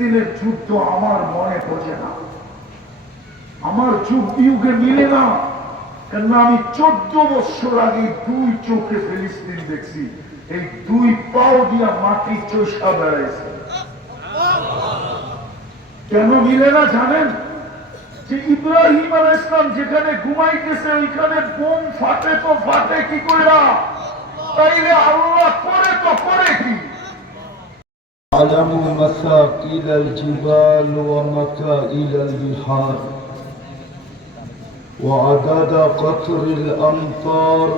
ফিলিস্তিনের যুদ্ধ আমার মনে বোঝে না, আমার যুগ বিয়োগে মিলে না। কেননা আমি 14 বছর আগে দুই চোখে ফিলিস্তিন দেখছি, এই দুই পাও দিয়া মাটি চষা বেড়াইছে। কেন মিলে না জানেন? যে ইব্রাহিম আলাইহিস সালাম যেখানে ঘুমাইতেছে ওইখানে বোম ফাটে, তো ফাটে কি কইরা? তাইলে আল্লাহ করে তো করে কি? علم مثاقيل الجبال ومكائل البحار وعدد قطر الأمطار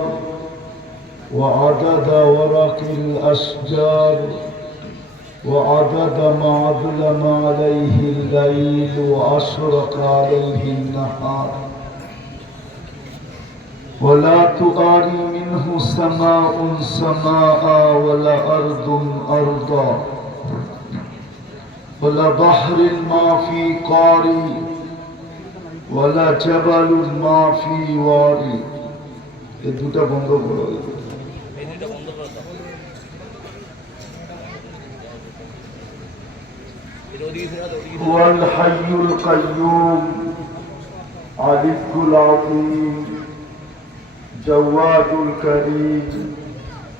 وعدد ورق الأشجار وعدد ما أظلم عليه الليل وأشرق عليه النهار ولا تؤاري منه سماء سماء ولا أرض أرضا ولا بحر ما في قاري ولا جبل ما في واري. এই দুটো বন্ধ করো। هو الحي القيوم علي العظيم جواد الكريم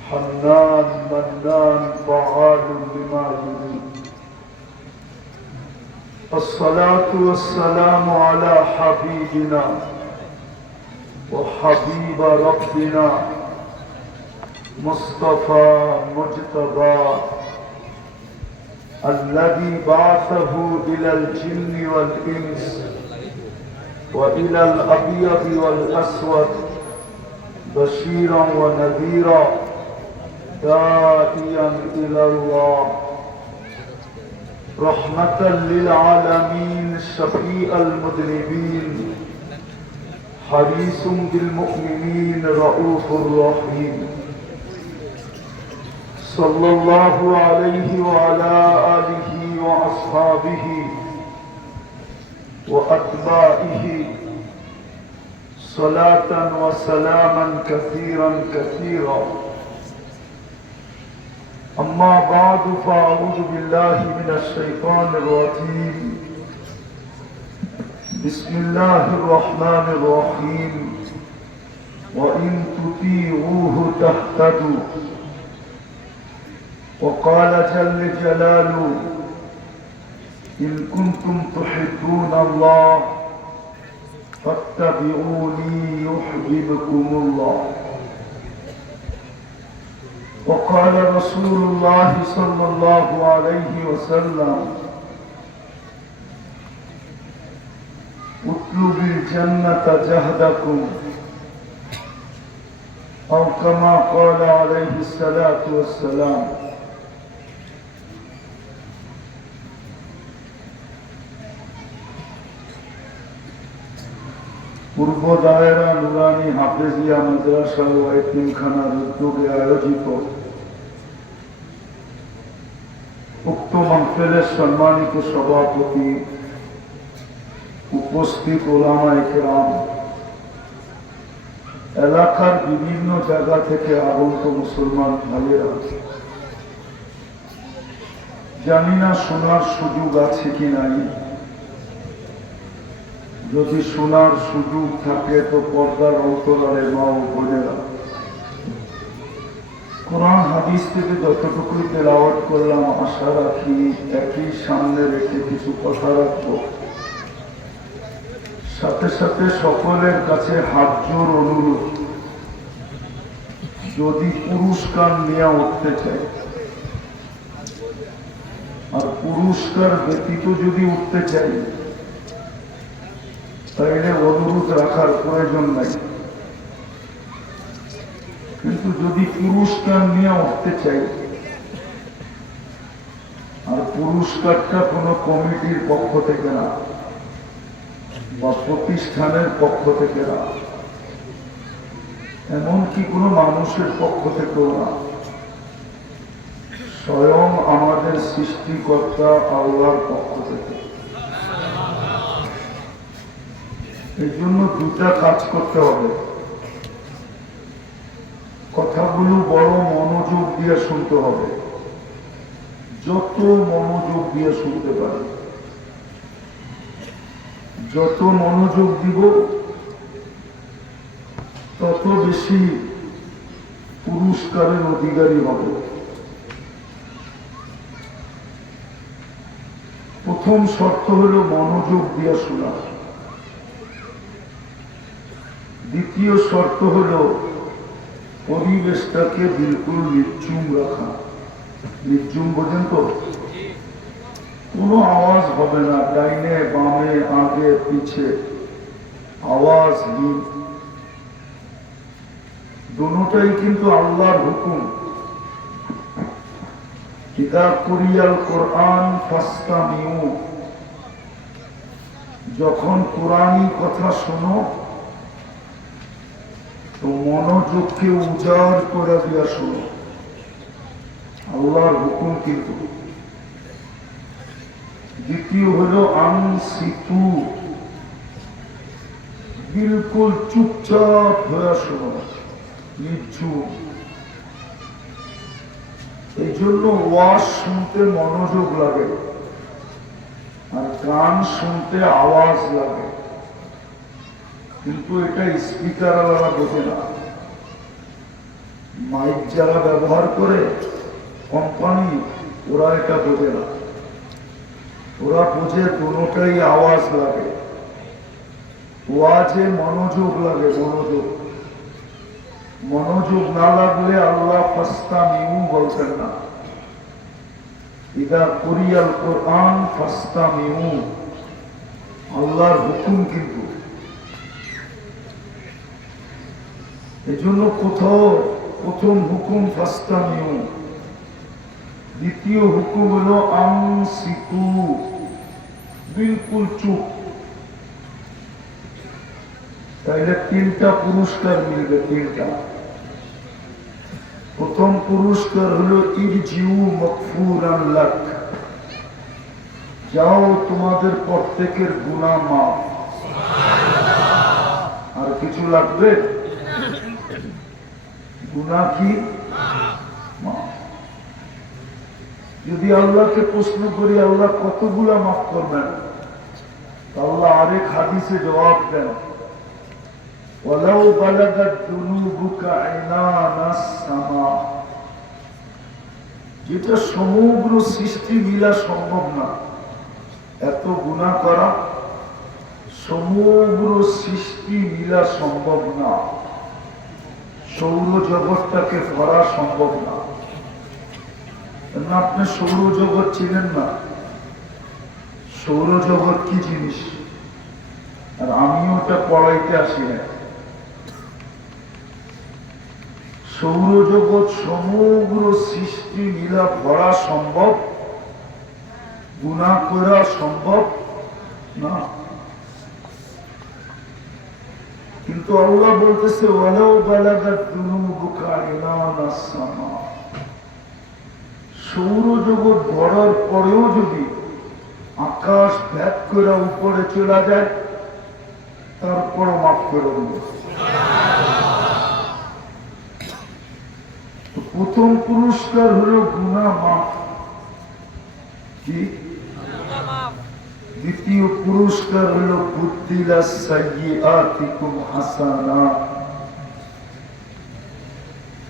حنان منان فعال لما يريد. الصلاة والسلام على حبيبنا وحبيب ربنا مصطفى مجتبى الذي بعثه إلى الجن والإنس وإلى الأبيض والأسود بشيرا ونذيرا داعيا إلى الله رحمة للعالمين شفيع المذنبين حريص بالمؤمنين رؤوف رحيم صلى الله عليه وعلى آله وأصحابه وأتباعه صلاة وسلاما كثيرا كثيرا. أما بعد فأعوذ بالله من الشيطان الرجيم. بسم الله الرحمن الرحيم. وإن تطيعوه تهتدوا. وقال جل جلاله إن كنتم تحبون الله فاتبعوني يحببكم الله. وقال رسول الله صلى الله عليه وسلم اطلب الجنة جهدكم أو كما قال عليه الصلاة والسلام. পূর্ব দায়রা নুরানি হাফেজিয়া মাদ্রাসা ও এতিমখানার উদ্যোগে আয়োজিত উক্ত মাহফিলের সম্মানিত সভাপতি, উপস্থিত ওলামায়ে কেরাম, এলাকার বিভিন্ন জায়গা থেকে আগত মুসলমান ভাইয়েরা, জানি না শোনার সুযোগ আছে কি নাই। যদি শোনার সুযোগ থাকে তো পর্দার অন্তরালে মা ও বোনেরা, কোরআন হাদিস থেকে যতটুকুই তেলাওয়াত করলাম আশা রাখি একই সামনে রেখে কিছু কথা রাখবো। সাথে সাথে সকলের কাছে হাত জোর অনুরোধ, যদি পুরস্কার নিয়ে উঠতে চাই আর পুরস্কার ব্যতীত যদি উঠতে চাই তাইলে অনুরোধ রাখার প্রয়োজন নাই। কিন্তু যদি পুরস্কার নিয়ে উঠতে চাই আর পুরস্কারটা কোনো কমিটির পক্ষ থেকে না বা প্রতিষ্ঠানের পক্ষ থেকে না, এমনকি কোনো মানুষের পক্ষ থেকেও না, স্বয়ং আমাদের সৃষ্টিকর্তা আল্লাহর পক্ষ থেকে। এই জন্য দুটা কাজ করতে হবে। কথাগুলো বড় মনোযোগ দিয়ে শুনতে হবে। যত মনোযোগ দিয়ে শুনতে পারি, যত মনোযোগ দিব তত বেশি পুরস্কারের অধিকারী হবে। প্রথম শর্ত হলো মনোযোগ দিয়ে শোনা। দ্বিতীয় শর্ত হলো পরিবেশটাকে বিলকুল নির্জুম রাখা। নির্জুম বোঝেন তো? কোনো আওয়াজ হবে না, ডাইনে বামে আগে পিছে আওয়াজ নেই। দুটোটাই কিন্তু আল্লাহর হুকুম। ইদা কুরিয়াল কোরআন ফাসতামিউ, যখন কোরআনী কথা শোনো তো মনোযোগকে উজাড় করে দিয়া শোনো। আল্লাহর হুকুম কিন্তু। দ্বিতীয় হলো আনসিতু, বিলকুল চুপচাপ হয়ে শোনো, নির্জুম। এই জন্য ওয়াজ শুনতে মনোযোগ লাগে আর গান শুনতে আওয়াজ লাগে, কিন্তু এটা স্পিকার আলাদা বোঝে না। মাইক যারা ব্যবহার করে কোম্পানি, ওরা এটা বোঝে না। ওরা বোঝে দুটোটাই আওয়াজ লাগে, ওয়াজে মনোযোগ লাগে। মনোযোগ মনোযোগ না লাগলে আল্লাহ ফাসতামিউ বলতেন না। ইদা কুরিয়াল কোরআন ফাসতামিউ, আল্লাহর হুকুম কিন্তু। এজন্য কোথাও প্রথম হুকুম ফাসতামিউ, দ্বিতীয় হুকুম হলো আনসিতু, বিলকুল চুপ। তাইলে তিনটা পুরস্কার মিলবে। তিনটা। প্রথম পুরস্কার হলো ইরজিউ মাগফুরান লাক, যাও তোমাদের প্রত্যেকের গুনাহ মাফ। আর কিছু লাগবে? গুনাহ কি মাফ। যদি আল্লাহকে প্রশ্ন করি আল্লাহ কতগুলা মাফ করবেন, আল্লাহ আরেক হাদিসে জবাব দেন, ওয়ালাউ বালাগাত যুনুবুকা আইনানাস সামা, যেটা সমগ্র সৃষ্টি মিলা সম্ভব না। এত গুনাহ করা সমগ্র সৃষ্টি মিলা সম্ভব না। সৌরজগৎটাকে ভরা সম্ভব না। আপনি সৌরজগৎ চিনেন না? সৌরজগৎ কি জিনিস? আর আমিও ওটা পড়াইতে আসি না। সৌরজগৎ সমগ্র সৃষ্টি মিলা ভরা সম্ভব, গুনাহ করা সম্ভব না। কিন্তু আল্লাহ বলতেছে ওয়ালাউ বালাগাত যুনুবুকা আইনানাস সামা, সৌরজগৎ ভরার পরেও যদি আকাশ ভেদ করে উপরে চলে যায় তারপর মাফ করে দেবে। প্রথম পুরস্কার হলো গুনাহ মাফ। কি? দ্বিতীয় পুরস্কার হলো বুদ্দিলাস সাইয়্যাতিকুম হাসানাত,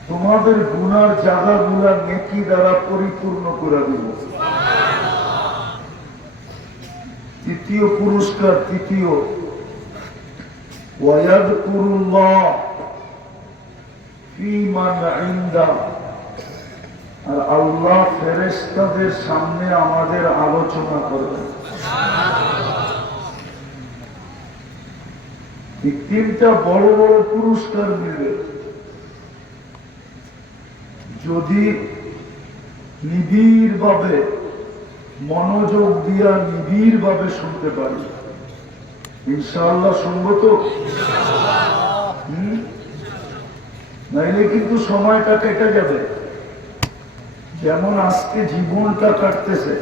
তোমাদের গুনার জায়গাগুলা নেকি দ্বারা পরিপূর্ণ করে দেব। তৃতীয় পুরস্কার, তৃতীয় ওয়ায়াযকুরুল্লাহ ফী মান ইনদা, আর আল্লাহ ফেরেশতাদের সামনে আমাদের আলোচনা করবেন। এই তিনটা বড় বড় পুরস্কার মিলবে যদি নিবিড় ভাবে মনোযোগ দিয়া নিবিড় ভাবে শুনতে পারি। ইনশাআল্লাহ শুনবো তো? নাইলে কিন্তু সময়টা কেটে যাবে। যেমন আজকে জীবনটা কাটতেছে,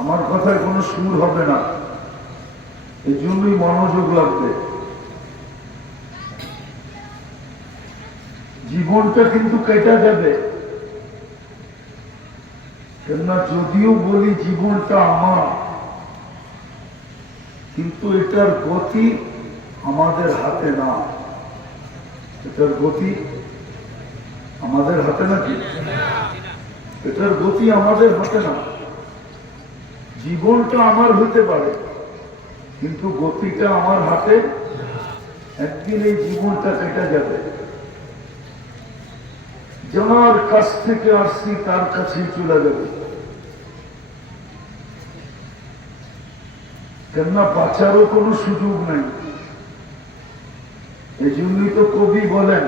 আমার কথায় কোনো সুর হবে না। এই জন্যই মনোযোগ লাগবে। জীবনটা কিন্তু কেটে যাবে, কেননা যদিও বলি জীবনটা আমার, কিন্তু এটার গতি আমাদের হাতে না। এটার গতি আমাদের হাতে নাকি? এটার গতি আমাদের হাতে না। জীবনটা আমার হতে পারে, কিন্তু গতিটা আমার হাতে। একদিন এই জীবনটা কেটে যাবে। যার কাছ থেকে আসছি তার কাছেই চলে যাবে। কেননা বাঁচারও কোনো সুযোগ নাই। এই জন্যই তো কবি বলেন,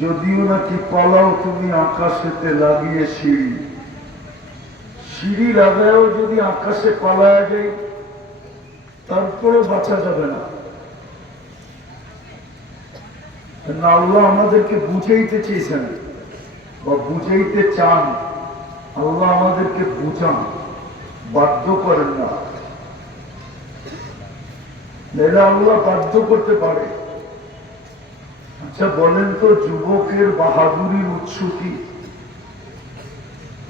যদিও নাকি পালাও তুমি আকাশেতে লাগিয়ে সিঁড়ি, সিঁড়ি লাগায়ও যদি আকাশে পালায় যায় তারপরে বাঁচা যাবে না। আল্লাহ আমাদেরকে বুঝাইতে চেয়েছেন বা বুঝাইতে চান। আল্লাহ আমাদেরকে বুঝান, বাধ্য করেন না। মেয়েরা আল্লাহ বাধ্য করতে পারে। আচ্ছা বলেন তো, যুবকের বাহাদুরির উৎস কি?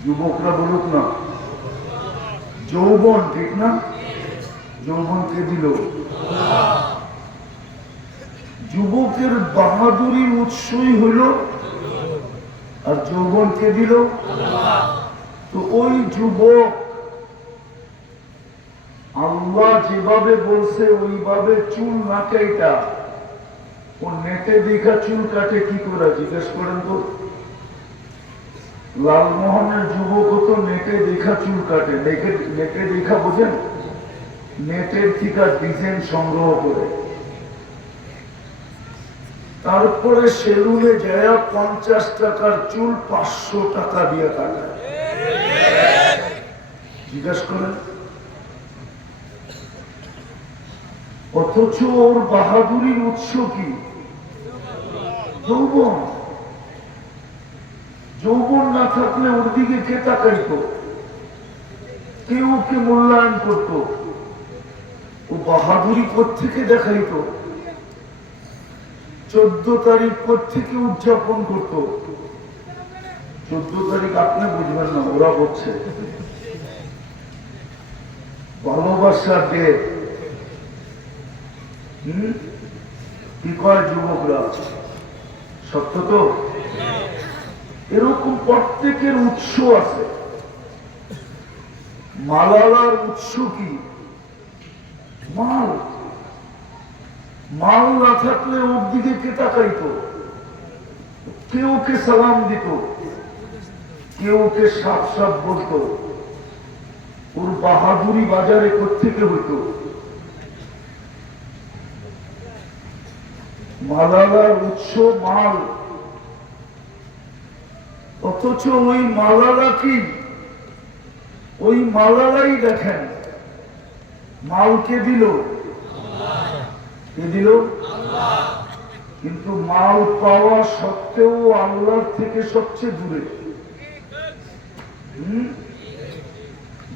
যুবকরা বলুক না। যৌবন, ঠিক না? যৌবনকে দিল। যুবকের বাহাদুরির উৎসই হইল, আর যৌবনকে দিল। তো ওই যুবক আল্লাহ যেভাবে বলছে ওইভাবে চুল না কাটা, ও নেটে দেখা চুল কাটে কি করে? জিজ্ঞেস করেন তো। লালমোহনের যুবক তো নেটে দেখা চুল কাটে। নেটে দেখা বোঝেন? নেটের থেকে ডিজাইন সংগ্রহ করে, তারপরে সেলুনে যায় 50 টাকার চুল 500 টাকা দিয়ে কাটায়। জিজ্ঞাসা করেন। অথচ ওর বাহাদুরির উৎস কি? যৌবন। যৌবন না থাকলে ওর দিকে কে তাকাইত? কেউ ওকে মূল্যায়ন করত? ও বাহাদুরি কোত্থেকে দেখাইত? 14 তারিখ কোত্থেকে উদযাপন করত? 14 তারিখ আপনি বুঝবেন না, ওরা বলছে ভালোবাসা ডে। কি কয় যুবকরা? সত্য তো? এরকম প্রত্যেকের উৎস আছে। মালালার উৎস কি? মাল। মাল না থাকলে ওর দিকে কে তাকাইত? কেউ ওকে সালাম দিত, কেউ ওকে সাপ সাপ বলতো। ওর বাহাদুরি বাজারে কোত্থেকে হইত? মালালার উৎস মাল। অথচ ওই মালালা কি? ওই মালালাই দেখেন মালকে দিল, কে দিল? কিন্তু মাল পাওয়া সত্ত্বেও আল্লাহর থেকে সবচেয়ে দূরে।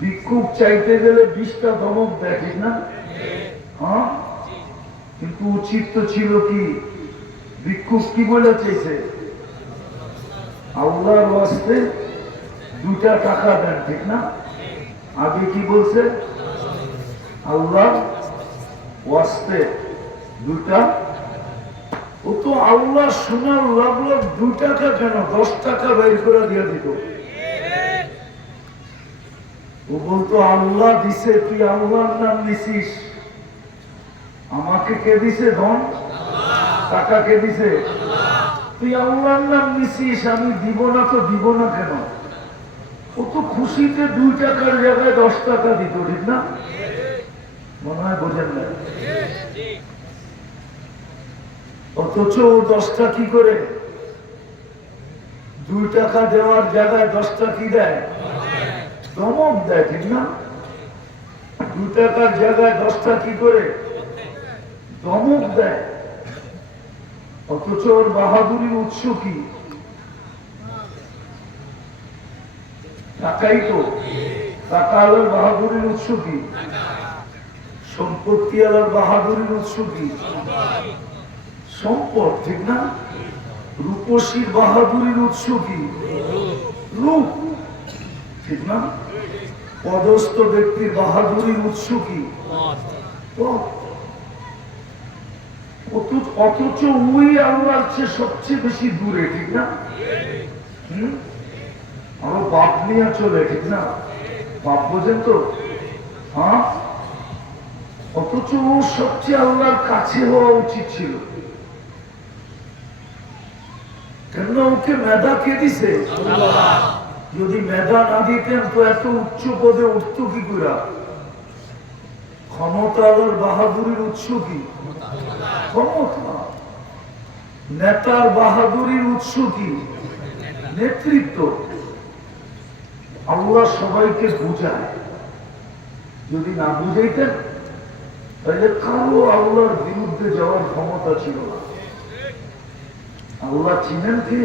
ভিক্ষুক চাইতে গেলে 20টা ধমক দেয়, ঠিক না? হ্যাঁ, কিন্তু উচিত তো ছিল কি? ভিক্ষুক কি বলে চাইছে? আল্লাহর ওয়াস্তে 2টা টাকা দেন, ঠিক না? আগে কি বলছে? আল্লাহ ওয়াস্তে 2টা। ও তো আল্লাহ শোনার লাভ 2 টাকা কেন, 10 টাকা বের করে দিয়ে দিত। ও বলতো আল্লাহ দিছে, তুই আল্লাহর নাম নিছিস, আমাকে কে দিছে ধন? টাকা কে দিছে? তুই আল্লাহর নাম নিছিস, আমি দিব না তো দিব না কেন? ও তো খুশিতে 2 টাকার জায়গায় 10 টাকা দিত, ঠিক না? মনে হয় বোঝেন না। অথচ ও 10টা কি করে? 2 টাকা দেওয়ার জায়গায় 10টা কি দেয়? ধমক দেয়, ঠিক না? 2 টাকার জায়গায় 10টা কি করে? ধমক দেয়। অথচ ওর বাহাদুরির উৎস কি? টাকাই তো। টাকা আলার বাহাদুরির উৎস কি? সম্পত্তি আলার বাহাদুরির উৎস কি? সম্পদ, ঠিক না? রূপসীর বাহাদুরির উৎস কি? রূপ। ঠিক না? পদস্থ ব্যক্তির বাহাদুরির উৎস কি? পদ। অথচ ওই আল্লাহর চেয়ে সবচেয়ে বেশি দূরে, ঠিক না? আরো বাপ নিয়ে চলে, ঠিক না? বাপ বোঝেন তো? হ্যাঁ, অথচ ও সবচেয়ে আল্লাহর কাছে হওয়া উচিত ছিল। কেন? ওকে মেধা কে দিছে? যদি মেধা না দিতেন তো এত উচ্চ পদে উঠত কি করে? ক্ষমতা আর বাহাদুরির উৎস কি? ক্ষমতা। নেতার বাহাদুরির উৎস কি? নেতৃত্ব। আল্লাহ সবাইকে বুঝায়। যদি না বুঝাইতেন তাহলে কারো আল্লাহর বিরুদ্ধে যাওয়ার ক্ষমতা ছিল না। আল্লাহ চিনেন কে?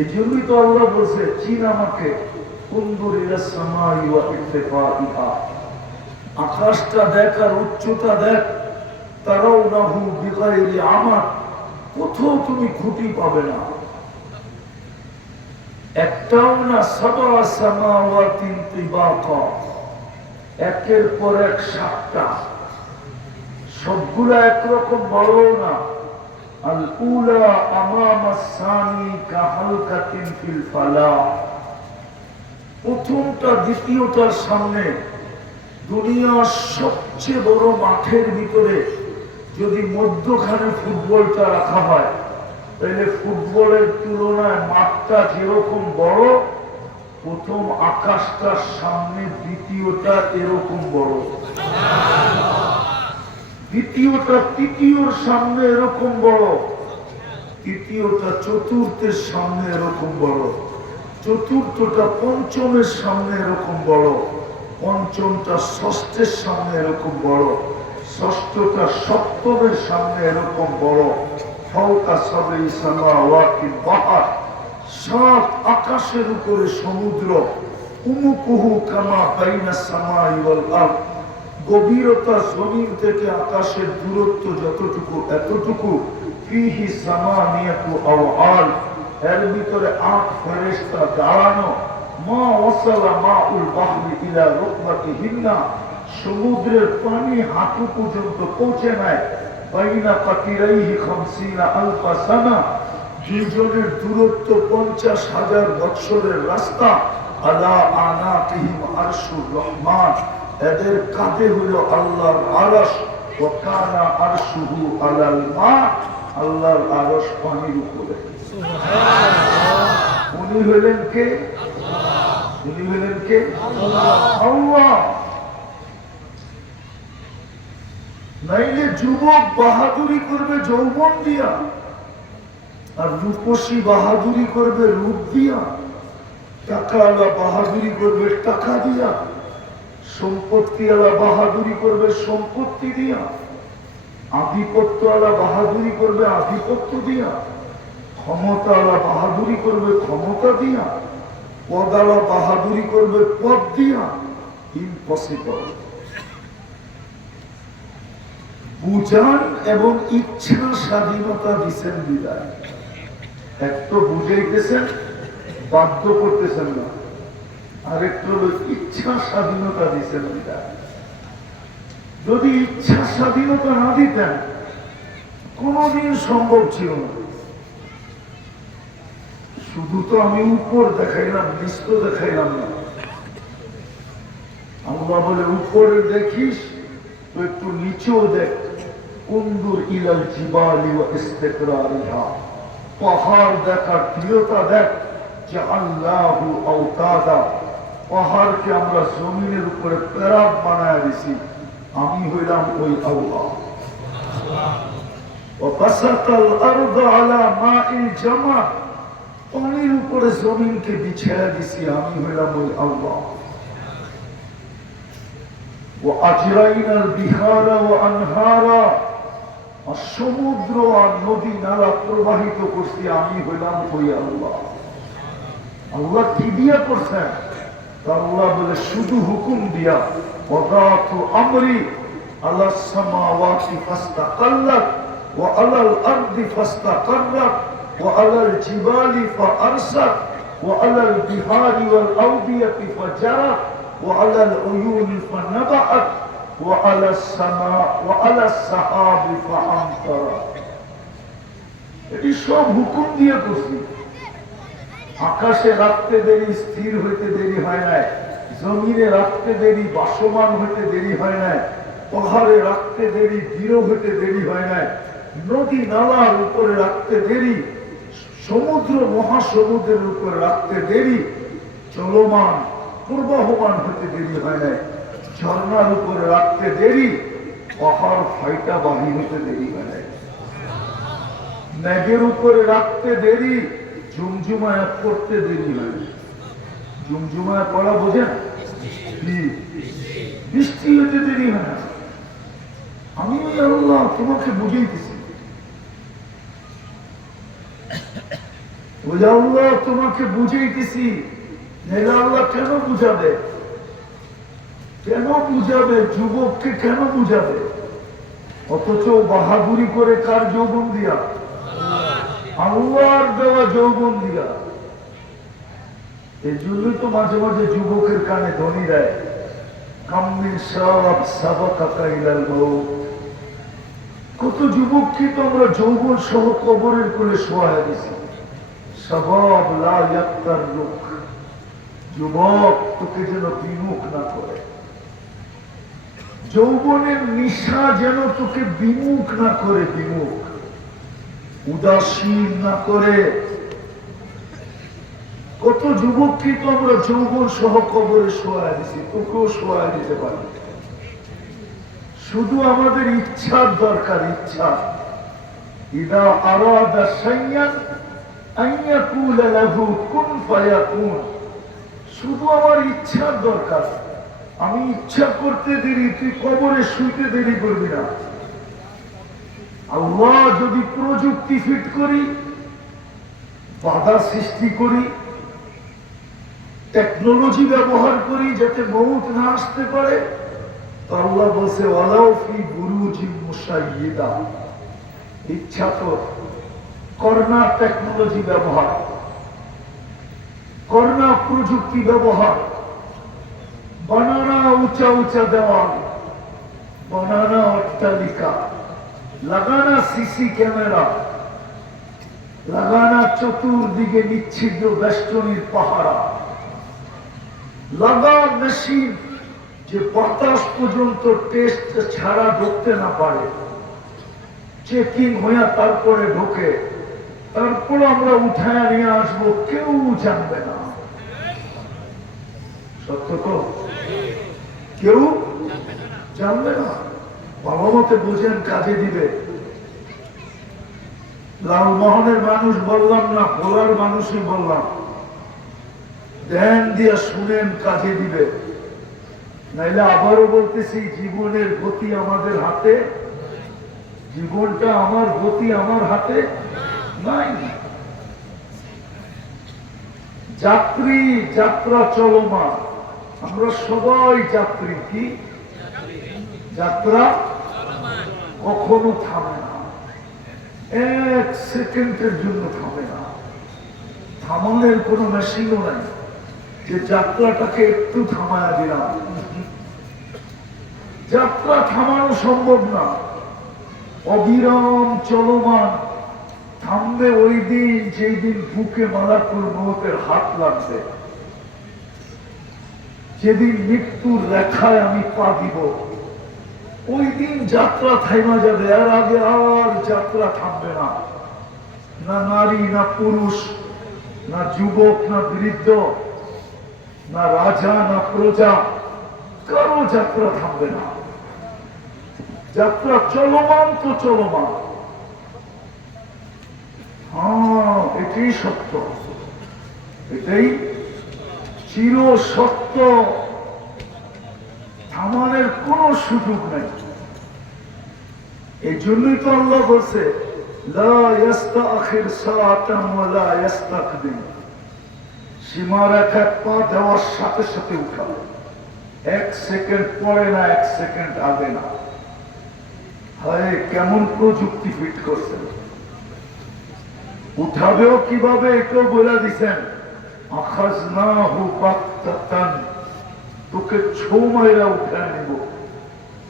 এই জন্যই তো আল্লাহ বলছে, চিন আমাকে। আকাশটা দেখ আর উচ্চতা দেখ, তারাও না হু বিগাইরি আমার, কোথাও তুমি খুঁটি পাবে না। একটাও না সাবা সামাওয়াতিন তিবাকা, একের পর এক সাতটা, সবগুলা একরকম বড় না। আল উলা আমামা সানি কাহালকাতিন ফিল ফালা, প্রথমটা দ্বিতীয়টার সামনে। দুনিয়ার সবচেয়ে বড় মাঠের ভিতরে যদি মধ্যখানে ফুটবলটা রাখা হয়, তাহলে ফুটবলের তুলনায় মাঠটা যেরকম বড়, প্রথম আকাশটার সামনে দ্বিতীয়টা এরকম বড়, দ্বিতীয়টা তৃতীয়র সামনে এরকম বড়, তৃতীয়টা চতুর্থের সামনে এরকম বড়, চতুর্থটা পঞ্চমের সামনে এরকম বড়, পঞ্চমটা ষষ্ঠের সামনে এরকম বড়, ষষ্ঠটা সপ্তমের সামনে এরকম বড়। সাত আকাশের উপরে সমুদ্র। গভীরতা জমিন থেকে আকাশের দূরত্ব যতটুকু এতটুকু। এর ভিতরে ৮ ফেরেশতা দাঁড়ানো। মা ওয়াসালা মাউল বাহরি ইলা রুকবাতিহিন্না, সমুদ্রের পানি হাঁটু পর্যন্ত পৌঁছে নাই। বাইনা কাতিরাইহি ৫০ আলফা সানা, দুজনের দূরত্ব ৫০,০০০ বৎসরের রাস্তা। আলা আনাকিহিম আরশুর রহমান, এদের কাঁধে হলো আল্লাহর আরশ। ওয়া কানা আরশুহু আলাল মা, আল্লাহর আরশ পানির উপরে। উনি হলেন কে? উনি হলেন কে? আল্লাহ। নাইলে যুবক বাহাদুরি করবে যৌবন দিয়া, আর রূপসী বাহাদুরি করবে রূপ দিয়া, টাকাওয়ালা বাহাদুরি করবে টাকা দিয়া, সম্পত্তিওয়ালা বাহাদুরি করবে সম্পত্তি দিয়া, আধিপত্যওয়ালা বাহাদুরি করবে আধিপত্য দিয়া, ক্ষমতাওয়ালা বাহাদুরি করবে ক্ষমতা দিয়া, পদাওয়ালা বাহাদুরি করবে পদ দিয়া। ইম্পসিবল। বুঝান এবং ইচ্ছা স্বাধীনতা দিচ্ছেন বিদায়। এক তো বুঝাইতেছেন, বাধ্য করতেছেন না, আরেকটা হলো ইচ্ছা স্বাধীনতা দিচ্ছেন বিদায়। যদি ইচ্ছা স্বাধীনতা না দিতেন কোনদিন সম্ভব ছিল না। শুধু তো আমি উপর দেখাইলাম, নিচ তো দেখাইলাম না। আল্লাহ বলে উপরে দেখিস তো একটু নিচেও দেখ। উনজুর ইলাল জিবালি ওয়া ইস্তিকরারিহা, পাহাড় দেখার দৃঢ়তা দেখ। যে আল্লাহু আওতাদা, পাহাড়কে আমরা জমিনের উপরে প্যারাক বানায় দিছি, আমি হইলাম ওই আল্লাহ। ওয়া বাসাতাল আরদা আলা মাইল জামা, পানির উপরে জমিনকে বিছায়া দিছি, আমি হইলাম ওই আল্লাহ। ওয়া আজরাইনাল বিহারা ওয়া আনহারা, আর সমুদ্র আর নদী নালা প্রবাহিত করছি, আমি হইলাম ওই আল্লাহ। আল্লাহ কি দিয়া করছেন? আল্লাহ বলে শুধু হুকুম দিয়া। ওয়াদাতু আমরি আলাস সামাওয়াতি ফাস্তাকাল্লাত ওয়া আলাল আরদি ফাস্তাকাররাত ওয়া আলাল জিবালি ফাআরসাত وعلى البحار والأودية فجرت وعلى العيون فنبعت وعلى السماء وعلى السحاب فأمطرت এটি সব হুকুম দিয়ে করছি আকাশে রাখতে দেরি স্থির হইতে দেরি হয় না জমিনে রাখতে দেরি বাসমান হইতে দেরি হয় না পাহাড়ে রাখতে দেরি দৃঢ় হইতে দেরি হয় না নদী নালার উপরে রাখতে দেরি সমুদ্র মহাসমুদ্রের উপরে রাখতে দেরি চলমান প্রবাহমান হইতে দেরি হয় না ঝর্ণার উপরে রাখতে দেরি পাহাড় ফাইটা বাহি হইতে দেরি হয় না মেঘের উপরে রাখতে দেরি ঝুমঝুমায় পড়তে দেরি হয় ঝুমঝুমায় পড়া বোঝেন বৃষ্টি হতে দেরি হয় না আমি আল্লাহ তোমাকে বুঝাইতেছি আল্লাহ তোমাকে বুঝাইতেছি আল্লাহ কেন বুঝাবে যুবককে কেন বুঝাবে অথচ বাহাদুরি করে কার যৌবন দিয়া আল্লাহর দেওয়া যৌবন দিয়া এই জন্যই তো মাঝে মাঝে যুবকের কানে ধ্বনি দেয় কাম্মিন সব সাবাকা ইলাল মউত কত যুবককে তো আমরা যৌবন সহ কবরের কোলে শোয়া দিছি সবাব লা ইয়াক্তারুক যুবক তোকে যেন বিমুখ না করে যৌবনের নিশা যেন তোকে বিমুখ না করে বিমুখ উদাসীন না করে কত যুবককে তো আমরা যৌবন সহ কবরে শোয়া দিছি তোকেও শোয়া দিতে পারি শুধু আমাদের ইচ্ছার দরকার ইচ্ছা ইদা আরাদা শাইয়ান আন ইয়াকুলা লাহু কুন ফায়াকুন শুধু আমার ইচ্ছার দরকার আমি ইচ্ছা করতে দেরি তুই কবরে শুইতে দেরি করবি না আল্লাহ যদি প্রযুক্তি ফিট করি বাধা সৃষ্টি করি টেকনোলজি ব্যবহার করি যাতে মউত না আসতে পারে তো আল্লাহ বলছে ওয়ালাউ ফি বুরুজিন মুশাইয়্যিদা ইচ্ছা তো করোনা টেকনোলজি ব্যবহার করোনা প্রযুক্তি ব্যবহার বানানা উঁচা উঁচা দেওয়াল বানানা অট্টালিকা লাগানা সিসি ক্যামেরা লাগানা চতুর্দিকে নিচ্ছিদ্র বেষ্টনীর পাহারা লাগা মেশিন যে বাতাস পর্যন্ত টেস্ট ছাড়া ঢুকতে না পারে চেকিং হইয়া তারপরে ঢোকে তারপর আমরা উঠায় নিয়ে আসবো কেউ জানবে না সত্য তো কেউ জানবে না বাবা মতে বুঝেন কাজে দিবে লালমোহনের মানুষ বললাম না ভোলার মানুষই বললাম ধ্যান দিয়া শুনেন কাজে দিবে নাইলে আবারও বলতেছি জীবনের গতি আমাদের হাতে জীবনটা আমার গতি আমার হাতে নাই যাত্রী যাত্রা চলমান আমরা সবাই যাত্রী কি যাত্রা কখনো থামে না এক সেকেন্ডের জন্য থামে না থামানোর কোনো মেশিনও নাই যে যাত্রাটাকে একটু থামায়া দিলাম যাত্রা থামানো সম্ভব না অবিরাম চলমান থামবে ওই দিন যেই দিন বুকে মালাকুল মউতের হাত লাগবে যেদিন মৃত্যুর রেখায় আমি পা দিব ওই দিন যাত্রা থাইমা যাবে এর আগে আর যাত্রা থামবে না না নারী না পুরুষ না যুবক না বৃদ্ধ না রাজা না প্রজা কারো যাত্রা থামবে না যাত্রা চলমান তো চলমান হ্যাঁ এটাই সত্য এটাই চির সত্য থামানোর কোন সুযোগ নাই এই জন্যই তো আল্লাহ বলছে লা ইস্তাখির সাআতান ওয়া লা ইস্তাকদিম সীমারেখা পা দেওয়ার সাথে সাথে উঠাবে এক সেকেন্ড পরে না এক সেকেন্ড আগে না হয় কেমন প্রযুক্তি ফিট করছেন উঠাবেও কিভাবে এটাও বলে দিচ্ছেন আখাযনাহু বাগতাতান, তোকে ছো মাইরা উঠায় নেব।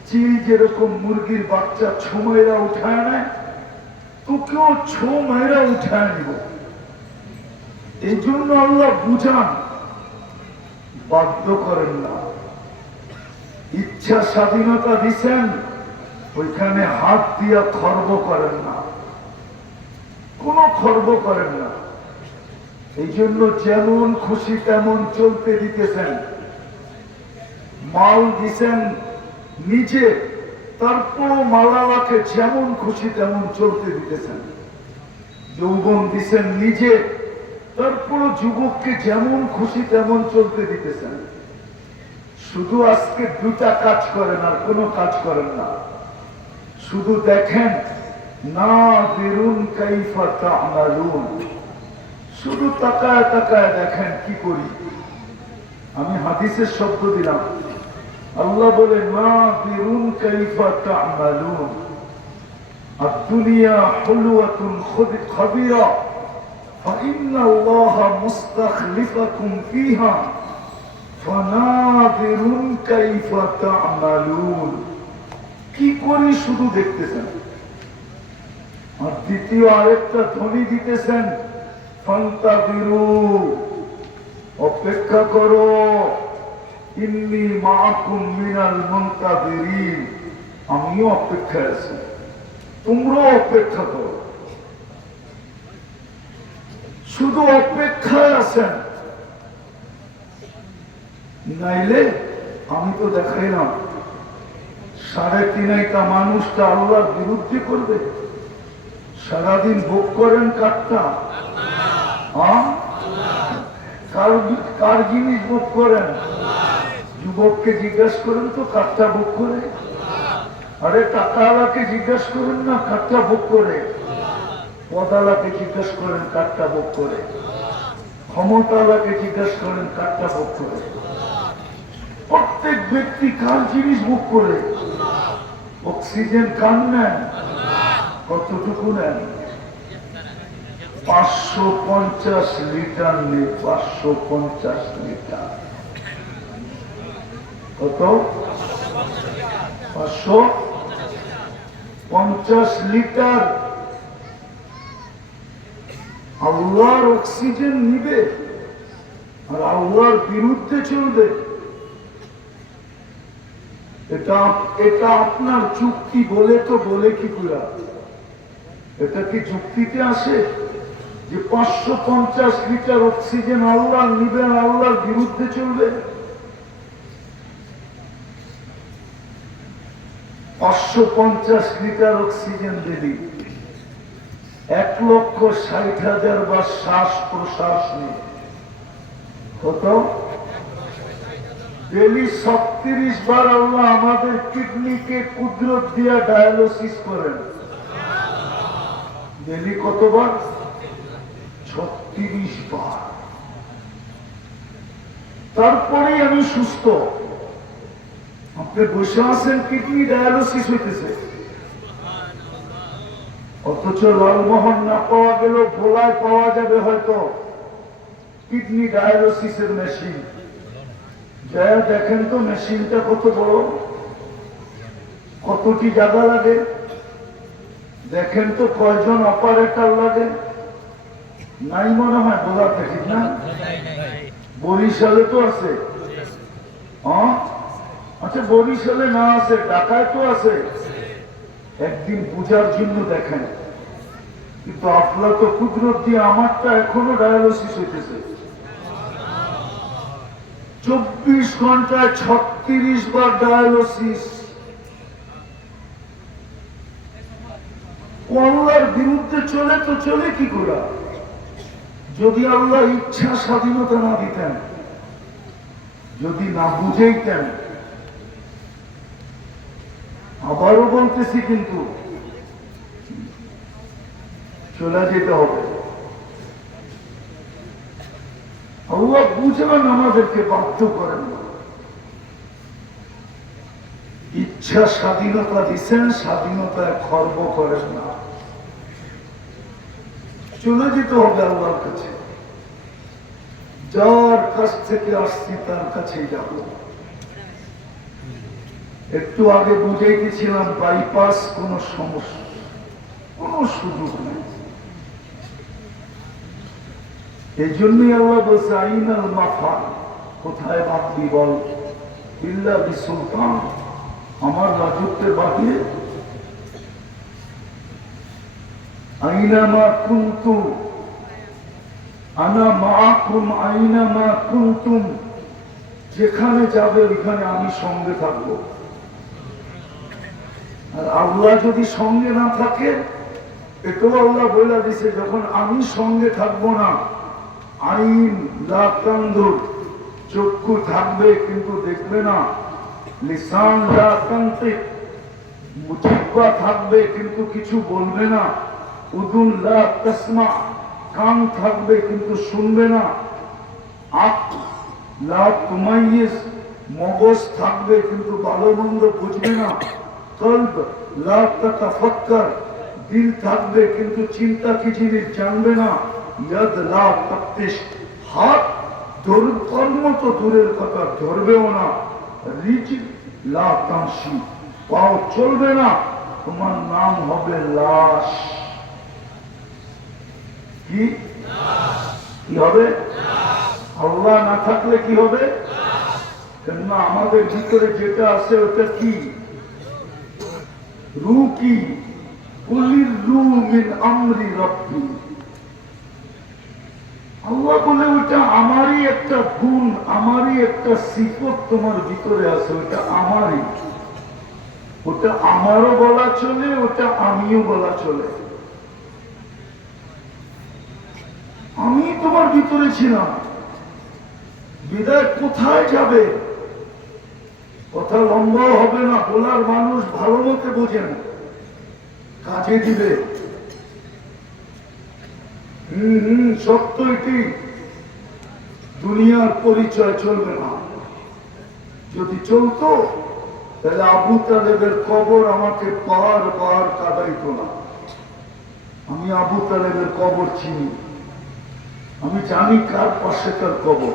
চিল যেরকম মুরগির বাচ্চা ছো মাইরা উঠায় নেয়, তোকেও ছো মাইরা উঠায় নিব। এই জন্য আল্লাহ বুঝান, বাধ্য করেন না। ইচ্ছা স্বাধীনতা দিচ্ছেন, ওইখানে হাত দিয়া খর্ব করেন না, কোন খর্ব করেন না। এই জন্য যেমন খুশি তেমন চলতে দিতেছেন। মাল দিছেন নিজে, তারপরও মালালাকে যেমন খুশি তেমন চলতে দিতেছেন। যৌবন দিছেন নিজে, তারপরও যুবককে যেমন খুশি তেমন চলতে দিতেছেন। শুধু আজকে দুটা কাজ করেন, আর কোনো কাজ করেন না। শুধু দেখেন, নাযিরুন কাইফা তা'মালুন, শুধু তাকায় তাকায় দেখেন কি করি। আমি হাদিসের শব্দ দিলাম, আল্লাহ বলে নাযিরুন কাইফা তা'মালুন, আদ-দুনিয়া হুলওয়াতুন খাবিরা ফাইন্নাল্লাহা মুস্তাখলিফাকুম ফিহা ফানাযিরুন কাইফা তা'মালুন। কি করি শুধু দেখতেছেন। আর দ্বিতীয় আরেকটা ধ্বনি দিতেছেন, ফান্তাযিরু, অপেক্ষা করো, ইন্নী মাআকুম মিনাল মুনতাযিরিন, আমিও অপেক্ষায় আছি, তোমরাও অপেক্ষা করো। শুধু অপেক্ষায় আছেন, নাইলে আমি তো দেখাইলাম 3.5 মানুষটা আল্লাহর বিরুদ্ধে করবে। সারাদিন ভোগ করেন কারটা? কার জিনিস ভোগ করেন? যুবককে জিজ্ঞাসা করেন তো কারটা ভোগ করে। আরে টাকাওয়ালাকে জিজ্ঞাসা করেন না কারটা ভোগ করে। পদালাকে জিজ্ঞাসা করেন কারটা ভোগ করে। ক্ষমতাওয়ালাকে জিজ্ঞাসা করেন কারটা ভোগ করে। প্রত্যেক ব্যক্তি কার জিনিস ভোগ করে? অক্সিজেন কার নেন? কতটুকু নেন? 550 লিটার নেই, 550 লিটার। কত? 550 লিটার আল্লাহর অক্সিজেন নিবে আর আল্লাহর বিরুদ্ধে চলবে। এটা আপনার চুক্তি বলে তো বলে কি পুরা? এটা কি যুক্তিতে আসে যে 550 লিটার অক্সিজেন আল্লাহ নিবেন, আল্লাহর বিরুদ্ধে চলবে? 550 লিটার অক্সিজেন দিলি 1,60,000 বার শ্বাস প্রশ্বাস নেই। কত? ডেলি 36 বার আল্লাহ আমাদের কিডনিকে কুদরত দিয়া ডায়ালিসিস করেন। ডেলি কতবার? 36 বার। তারপরেই আমি সুস্থ। আপনি বসে আছেন, কিডনি ডায়ালিসিস হইতেছে, অথচ লালমোহন না পাওয়া গেল ভোলায় পাওয়া যাবে হয়তো কিডনি ডায়ালিসিসের মেশিন। যা দেখেন তো মেশিনটা কত বড়, কতটি জায়গা লাগে, দেখেন তো কয়জন অপারেটর লাগে। নাই মনে হয় বোলাতে, ঠিক না? বরিশালে তো আছে। আচ্ছা, বরিশালে না আছে, ঢাকায় তো আছে। একদিন পূজার জন্য দেখেন। কিন্তু আপনার তো কুদরত দিয়ে আমারটা এখনো ডায়ালিসিস হইতেছে। 24 ঘন্টায় 36 বার ডায়ালিসিস। আল্লাহর বিরুদ্ধে চলে তো চলে কি করে? যদি আল্লাহ ইচ্ছা স্বাধীনতা না দিতেন, যদি না বুঝাইতেন। আবারও বলতেছি, কিন্তু চলে যেতে হবে। আল্লাহ বুঝলেন, আমাদেরকে বাধ্য করেন। ইচ্ছা স্বাধীনতা দিচ্ছেন, স্বাধীনতায় খর্ব করেন না। চলে যেতে হবে আল্লাহর কাছে। যার কাছ থেকে আসছি তার কাছেই যাব। একটু আগে বুঝাইতেছিলাম বাইপাস কোন সমস্যা, কোন সুযোগ নেই। এই জন্যই আল্লাহ বলছে আইনাল মাফা, কোথায় বাকি বল, ইল্লা বিসুলতান, আমার রাজত্বের বাহিরে। আইনামা কুনতু আনা মাআকুম আইনামা কুনতুম, যেখানে যাবে ওইখানে আমি সঙ্গে থাকবো। আর আল্লাহ যদি সঙ্গে না থাকে, এটাও আল্লাহ বলে দিছে, যখন আমি সঙ্গে থাকবো না, আইন লা তানজুর, চক্ষু থাকবে কিন্তু দেখবে না, লিসান লা তানতিক, জিহ্বা থাকবে কিন্তু কিছু বলবে না, উযুন লা তাসমা, কান থাকবে কিন্তু শুনবে না, আখ লা তুমাইয়িজ, মগজ থাকবে কিন্তু ভালো মন্দ বুঝবে না, কলব লা তাতাফাক্কার, দিল থাকবে কিন্তু চিন্তা কি জিনিস জানবে না, ইয়াদ লা তাফতিশ, হাত কর্ম তো দূরের কথা ধরবেও না, রিজিক লা তামশি, পাও চলবে না, তোমার নাম হবে লাশ। কি কি হবে? আল্লাহ না থাকলে কি হবে? কেননা আমাদের ভিতরে যেটা আছে ওটা কি? রু কি? কুলির রু মিন আমরি রব্বি। আল্লাহ বলে ওটা আমারই একটা গুণ, আমারই একটা সিফত তোমার ভিতরে আছে, ওটা আমারই। ওটা আমারও বলা চলে, ওটা আমিও বলা চলে। আমি তোমার ভিতরে ছিলাম, বিদায় কোথায় যাবে? কথা লম্বা হবে না, বলার মানুষ ভালো মতে বোঝেন, কাজে দিবে। সত্য এটি, দুনিয়ার পরিচয় চলবে না। যদি চলতো তাহলে আবু তালেবের কবর আমাকে বারবার কাঁদাইতো না। আমি আবু তালেবের কবর চিনি, আমি জানি কার পাশে তার কবর।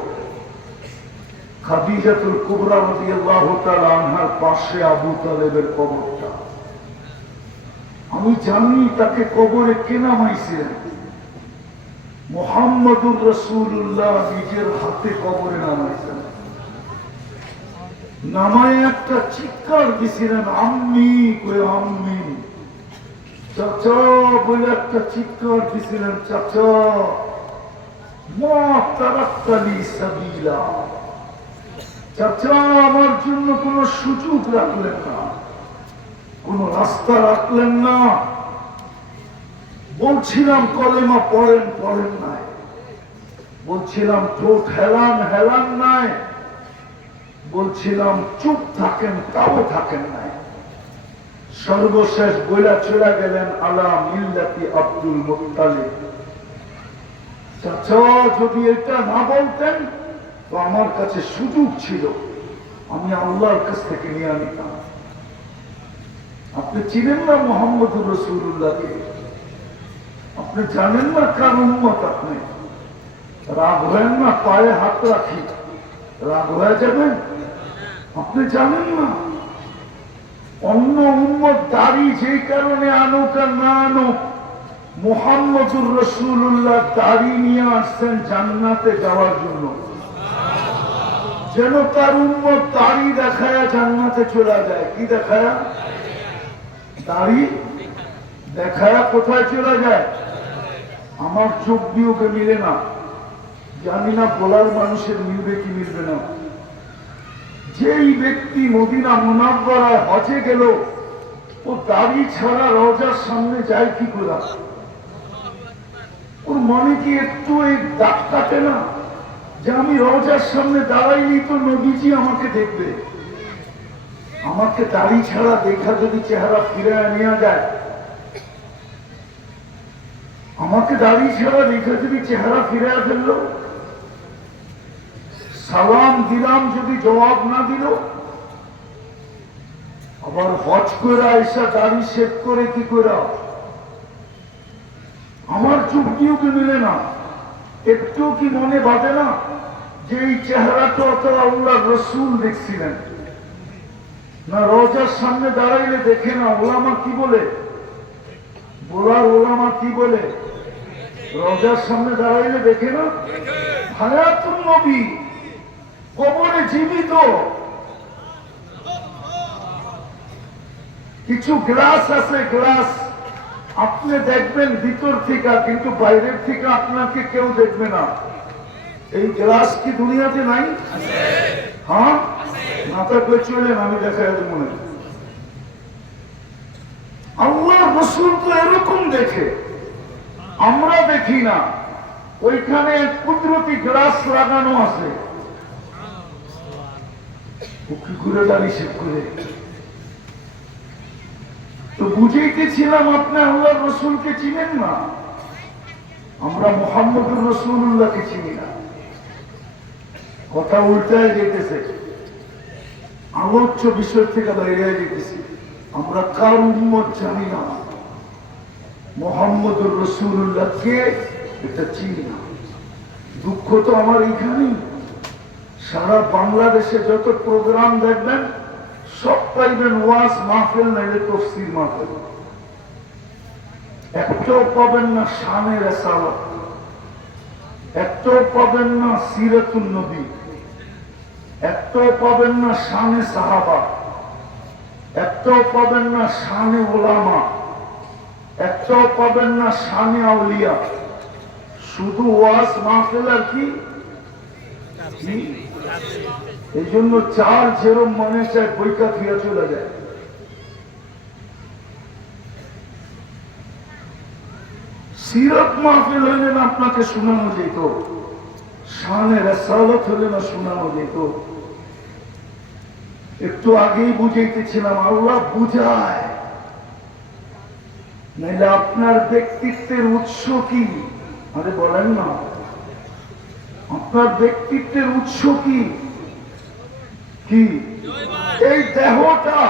খাদিজাতুল কুবরা রাদিয়াল্লাহু তাআলা আনহার পাশে আবু তালেবের কবরটা। আমি জানি তাকে কবরে কে নামাইছিলেন। মুহাম্মদুর রাসূলুল্লাহ নিজের হাতে কবরে নামাইছেন। নামায় একটা চিৎকার দিছিলেন, আম্মি কই আম্মি, চাচা বলে একটা চিৎকার দিছিলেন, চাচা মা তারাক্তালি সাবিলা, চাচা আমার জন্য কোন সুযোগ রাখলেন না, কোন রাস্তা রাখলেন না। বলছিলাম কলেমা পড়েন, পড়েন নাই। বলছিলাম ঠোঁট হেলান, হেলান নাই। বলছিলাম চুপ থাকেন, তাও থাকেন নাই। সর্বশেষ বইলা চলে গেলেন আলা মিল্লাতি আব্দুল মুত্তালিব। চাচা যদি এটা না বলতেন তো আমার কাছে সুযোগ ছিল, আমি আল্লাহর কাছ থেকে নিয়ে নিতাম। আপনি চিনেন না মুহাম্মদুর রাসূলুল্লাহকে? আপনি জানেন না কার উম্মত আপনি? রাগ হয়েন না, পায়ে হাত রাখি, রাগ হয়ে যাবেন? আপনি জানেন না অন্য উম্মত দাড়ি যেই কারণে আনুক আর না আনুক, মুহাম্মদুর রাসূলুল্লাহ দাড়ি নিয়ে আসছেন জান্নাতে যাওয়ার জন্য, যেন তার উম্মত দাড়ি দেখায়া জান্নাতে চলে যায়। কি দেখায়া? দাড়ি দেখায়া কোথায় চলে যায়? আমার চোখ দিয়ে ওকে মিলে না, জানি না বলার মানুষের মিলবে কি মিলবে না। যেই ব্যক্তি মদিনা মুনাওয়ারায় হজে গেল, ও দাড়ি ছাড়া রওজার সামনে যায় কি করে? ওর মনে কি একটু এই দাগ কাটে না যে আমি রওজার সামনে দাঁড়াইনি তো নবীজি আমাকে দেখবে? আমাকে দাড়ি ছাড়া দেখা যদি চেহারা ফিরে নেওয়া যায়, আমাকে দাড়ি ছাড়া দেখা যদি চেহারা ফিরে ফেললো, সালাম দিলাম যদি জবাব না দিল, আবার হজ করে আইসা দাড়ি শেভ করে কি করে? আমার চুক্তিও কি মিলে না। একটু কি মনে বাঁধে না যে এই চেহারাটা অত আল্লাহ রসুল দেখছিলেন না? রোজার সামনে দাঁড়াইলে দেখে না ওলামা কি বলে, বলার ওলামা কি বলে, রোজার সামনে দাঁড়াইলে দেখে না হায়াতুন নবী, কবরে জীবিত। কিছু গ্লাস আছে, গ্লাস আপনি দেখবেন ভিতর থেকে, কিন্তু বাইরের থেকে আপনাকে কেউ দেখবে না। এই গ্লাস কি দুনিয়াতে নাই? হ্যাঁ, না থাকলে চলেন, আমি দেখাই দেব মনে। আল্লাহ রসুল তো এরকম দেখে, আমরা দেখি না। ওইখানে কুদরতি গ্লাস লাগানো আছে, কি করে দাঁড়িয়ে শেখ করে তো বুঝাইতেছিলাম আপনি আল্লাহ রসুলকে চিনেন না, আমরা মুহাম্মদুর রাসূলুল্লাহকে চিনি না। কথা উল্টায় যেতেছে, আলোচ্য বিষয় থেকে বাইরে যেতেছি। আমরা কার উম্মত জানি না, মুহাম্মদুর রাসূলুল্লাহকে এটা চিনি না। দুঃখ তো আমার এইখানেই। সারা বাংলাদেশে যত প্রোগ্রাম দেখবেন সব পাইবেন ওয়াজ মাহফিল, নাইলে তাফসীর মাহফিল। একটাও পাবেন না শানে রাসালাত, একটাও পাবেন না সিরাতুন নবী, একটাও পাবেন না শানে সাহাবা, একটাও পাবেন না শানে উলামা, একটাও পাবেন না শানে আউলিয়া। শুধু ওয়াজ মাহফিল আর কি। এই জন্য চার যেরম মনে চায় বইকা ফিরে চলে যায়। সিরাত মাহফিল হইলে না আপনাকে শোনানো যেত, শানে রাসালাত হইলে না শোনানো যেত। একটু আগেই বুঝাইতেছিলাম, আল্লাহ বুঝায়, নাইলে আপনার ব্যক্তিত্বের উৎস কি? আরে বলেন না, আপনার ব্যক্তিত্বের উৎস কি? কি এই দেহটা,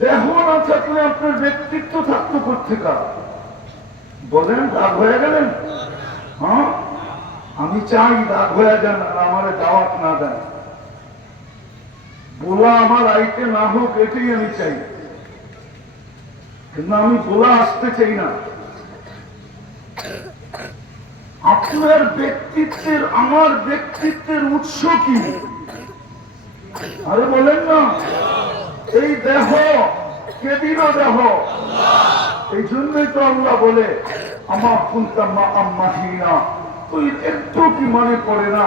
দেহ না থাকলে আপনার ব্যক্তিত্ব থাকতো কোথেকে? বলেন, রাগ হয়ে গেলেন? হ্যাঁ, আমি চাই রাগ হয়ে যান আর আমার দাওয়াত না দেন, বলা আমার আইতে না হোক, এটাই আমি চাই। কিন্তু আমি বলা আসতে চাই না। আপনার ব্যক্তিত্বের, আমার ব্যক্তিত্বের উৎস কি? আরে বলেন না, এই দেহ কে দিল? দেহ এই জন্যই তো আল্লাহ বলে আমার কুনতা মা আম্মাহিনা। তুই একটু কি মনে পড়ে না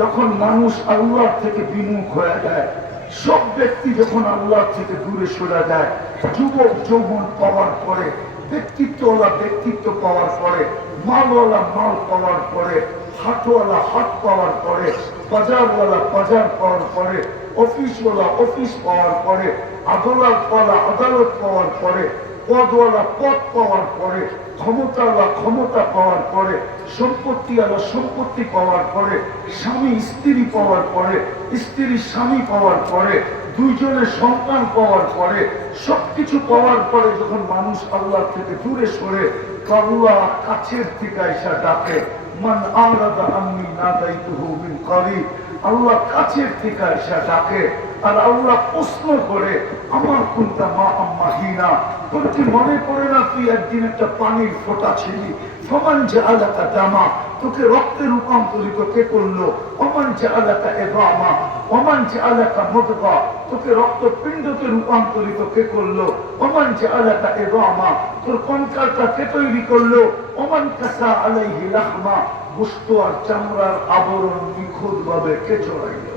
যখন মানুষ আল্লাহ থেকে বিমুখ হয়ে যায়, সব ব্যক্তি যখন আল্লাহ থেকে দূরে সরে যায়, যুবক যৌবন পাওয়ার পরে, ব্যক্তিত্বওয়ালা ব্যক্তিত্ব পাওয়ার পরে, মালওয়ালা মাল পাওয়ার পরে, হাটওয়ালা হাট পাওয়ার পরে, বাজারওয়ালা বাজার পাওয়ার পরে, অফিসওয়ালা অফিস পাওয়ার পরে, আদালতওয়ালা আদালত পাওয়ার পরে, পদওয়ালা পদ পাওয়ার পরে, ক্ষমতাওয়ালা ক্ষমতা পাওয়ার পরে, সম্পত্তিওয়ালা সম্পত্তি পাওয়ার পরে, স্বামী স্ত্রী পাওয়ার পরে, স্ত্রী স্বামী পাওয়ার পরে, দুইজনের সন্তান পাওয়ার পরে, সবকিছু পাওয়ার পরে যখন মানুষ আল্লাহ থেকে দূরে সরে, আল্লাহ কাছের থেকে এসে ডাকে, মান আরাদা আন্নী নাদাইতুহু মিন করিব। আল্লাহ কাছের থেকে এসে ডাকে, আর আল্লাহ প্রশ্ন করে, আমার কুনতা মা আম্মাহিনা, তোর কি মনে পড়ে না তুই একদিন একটা পানির ফোঁটা ছিলি? ফমান জাআলাকা দামা, তোকে রক্তে রূপান্তরিত কে করলো? ওমান জাআলাকা ইযামা, ওমান জাআলাকা মুদগা, তোকে রক্তপিণ্ডকে রূপান্তরিত কে করলো? ওমান জাআলাকা ইযামা, তোর কঙ্কালটা কে তৈরি করলো? ওমান কাসা আলাইহি লাহমা, গোশত আর চামড়ার আবরণ নিখুঁত ভাবে কে চড়াইল?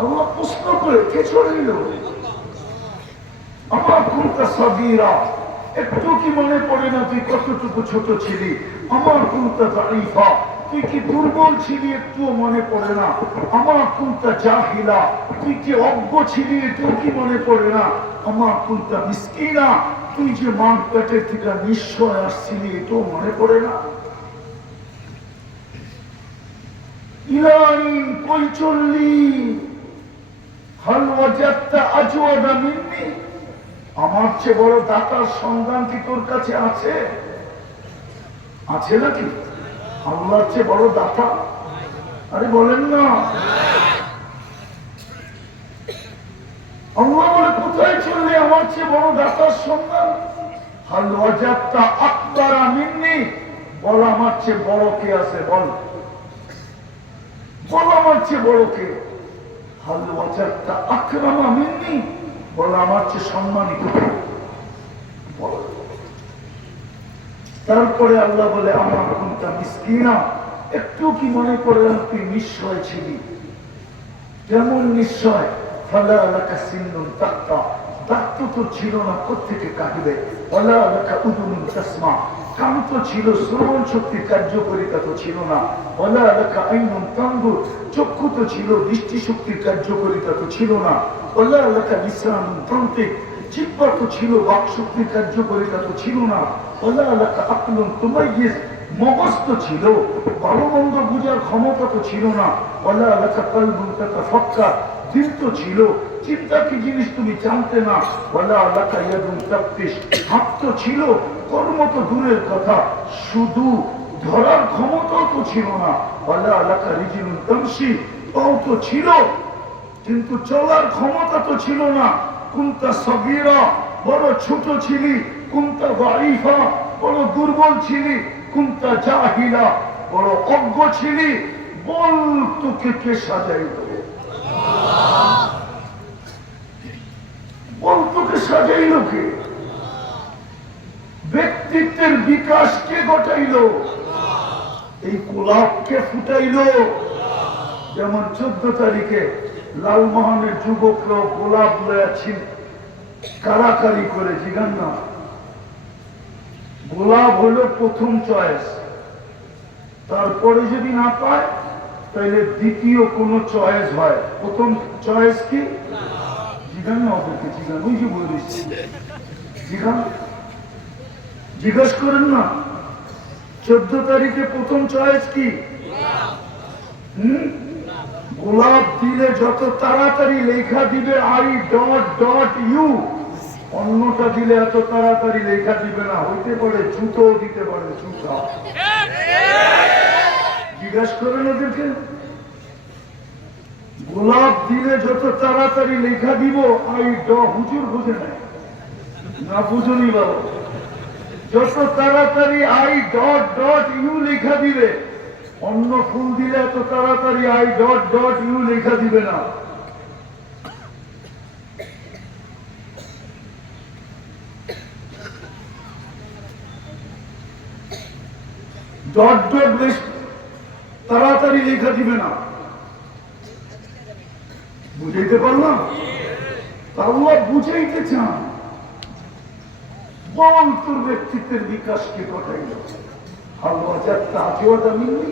আল্লাহ প্রশ্ন করে, কে চড়াইল? আমার কুনতা সাগীরা, একটু কি মনে পড়ে না তুই কতটুকু ছোট ছিলি? আমার কুনতা যায়ীফা, তুই কি দুর্বল ছিলি? একটুও মনে পড়ে না? আমার কুনতা জাহিলা, তুই কি অজ্ঞ ছিলি? এটাও কি মনে পড়ে না? আমার কুনতা মিসকিনা, তুই যে মার পেটের থেকে নিশ্চয় আসছিলি, এটাও মনে পড়ে না? ইলাইন কই চললি? হাল ওয়াজাদতা আজওয়াদা মিন্নি, আমার চেয়ে বড় দাতার সন্ধান কি তোর কাছে আছে? আছে নাকি? আল্লাহর চেয়ে বড় দাতা? আরে বলেন না। আল্লাহ বলে কোথায় চললে আমার চেয়ে বড় দাতার সন্ধান? হাল ওয়াজাদতা আকবারা মিন্নি, বল আমার চেয়ে বড় কে আছে? বল বল আমার চেয়ে বড় কে? হাল ওয়াজাদতা আকরামা মিন্নি, বল আমার চেয়ে সম্মানিত কে? বল। তারপরে আল্লাহ বলে আমার কোনটা মিসকিনা, একটু কি মনে করলেন তুই নিশ্চয় ছিলি? যেমন নিশ্চয় ফালা লাকা সিন্নুন তাক্তা, দাঁত তো ছিল না, কোত্থেকে কাটবে? ওয়ালা লাকা উযুনুন তাসমা, কান তো ছিল, শ্রবণ শক্তির কার্যকারিতা তো ছিল না। ওয়ালা লাকা আইনুন তানজুর, চক্ষু তো ছিল, দৃষ্টি শক্তির কার্যকারিতা তো ছিল না। ওয়ালা লাকা লিসানুন তানতিক, জিহ্বা তো ছিল, বাক শক্তির কার্যকারিতা তো ছিল না। ওয়ালা লাকা আকলুন তুমাইয়িজ, মগজ তো ছিল, ভালো মন্দ বুঝার ক্ষমতা তো ছিল না। ওয়ালা লাকা কলবুন তাতাফাক্কার, দিল তো ছিল, চিন্তা কি জিনিস তুমি জানতে না। ওয়ালা লাকা ইয়াদুন তাফতিশ, হাত তো ছিল, কর্ম তো দূরের কথা, শুধু ধরার ক্ষমতাও তো ছিল না। ওয়ালা লাকা রিজলুন তামশি, পাও তো ছিল কিন্তু চলার ক্ষমতা তো ছিল না। কুনতা সগীরা, বড় ছোট ছিলি। কুনতা দাঈফা, বড় দুর্বল ছিলি। কুনতা জাহিলা, বড় অজ্ঞ ছিলি। বল তোকে কে সাজাইল? বল তোকে সাজাইল কে? ব্যক্তিত্বের বিকাশ কে ঘটাইল? এই গোলাপকে ফুটাইল। যেমন 14 তারিখে লালমোহনের যুবকরা গোলাপ লয়াছিল কারাকারি করে, জিগান না? গোলাপ হলো প্রথম চয়েস, তারপরে যদি না পায় তাহলে দ্বিতীয় কোন চয়েস হয়। প্রথম চয়েস কি? জিগান না ওদেরকে, জিগান, ওই যে বলেছি জিগান, জিজ্ঞাসা করেন না। 14 তারিখে প্রথম চয়েস কি? গোলাপ দিলে যত তাড়াতাড়ি লেখা দিবে I.U, অন্যটা দিলে এত তাড়াতাড়ি লেখা দিবে না। হইতে পারে জুতো দিতে পারে, জুতা। জিজ্ঞাসা করেন ওদেরকে, গোলাপ দিলে যত তাড়াতাড়ি লেখা দিব হুজুর বুঝে নেয় না, বুঝুনি বাবা, যত তাড়াতাড়ি I.U লেখা দিবে, অন্য ফুল দিলে এত তাড়াতাড়ি I.U লেখা দিবে না। ডট ডট বেশ তাড়াতাড়ি লেখা দিবে না। বুঝাইতে পারলাম? আল্লাহ বুঝাইতে চান, বল তোর ব্যক্তিত্বের বিকাশকে ঘটাইল। আল্লাহ যাত্রা আজীবতা মিললি,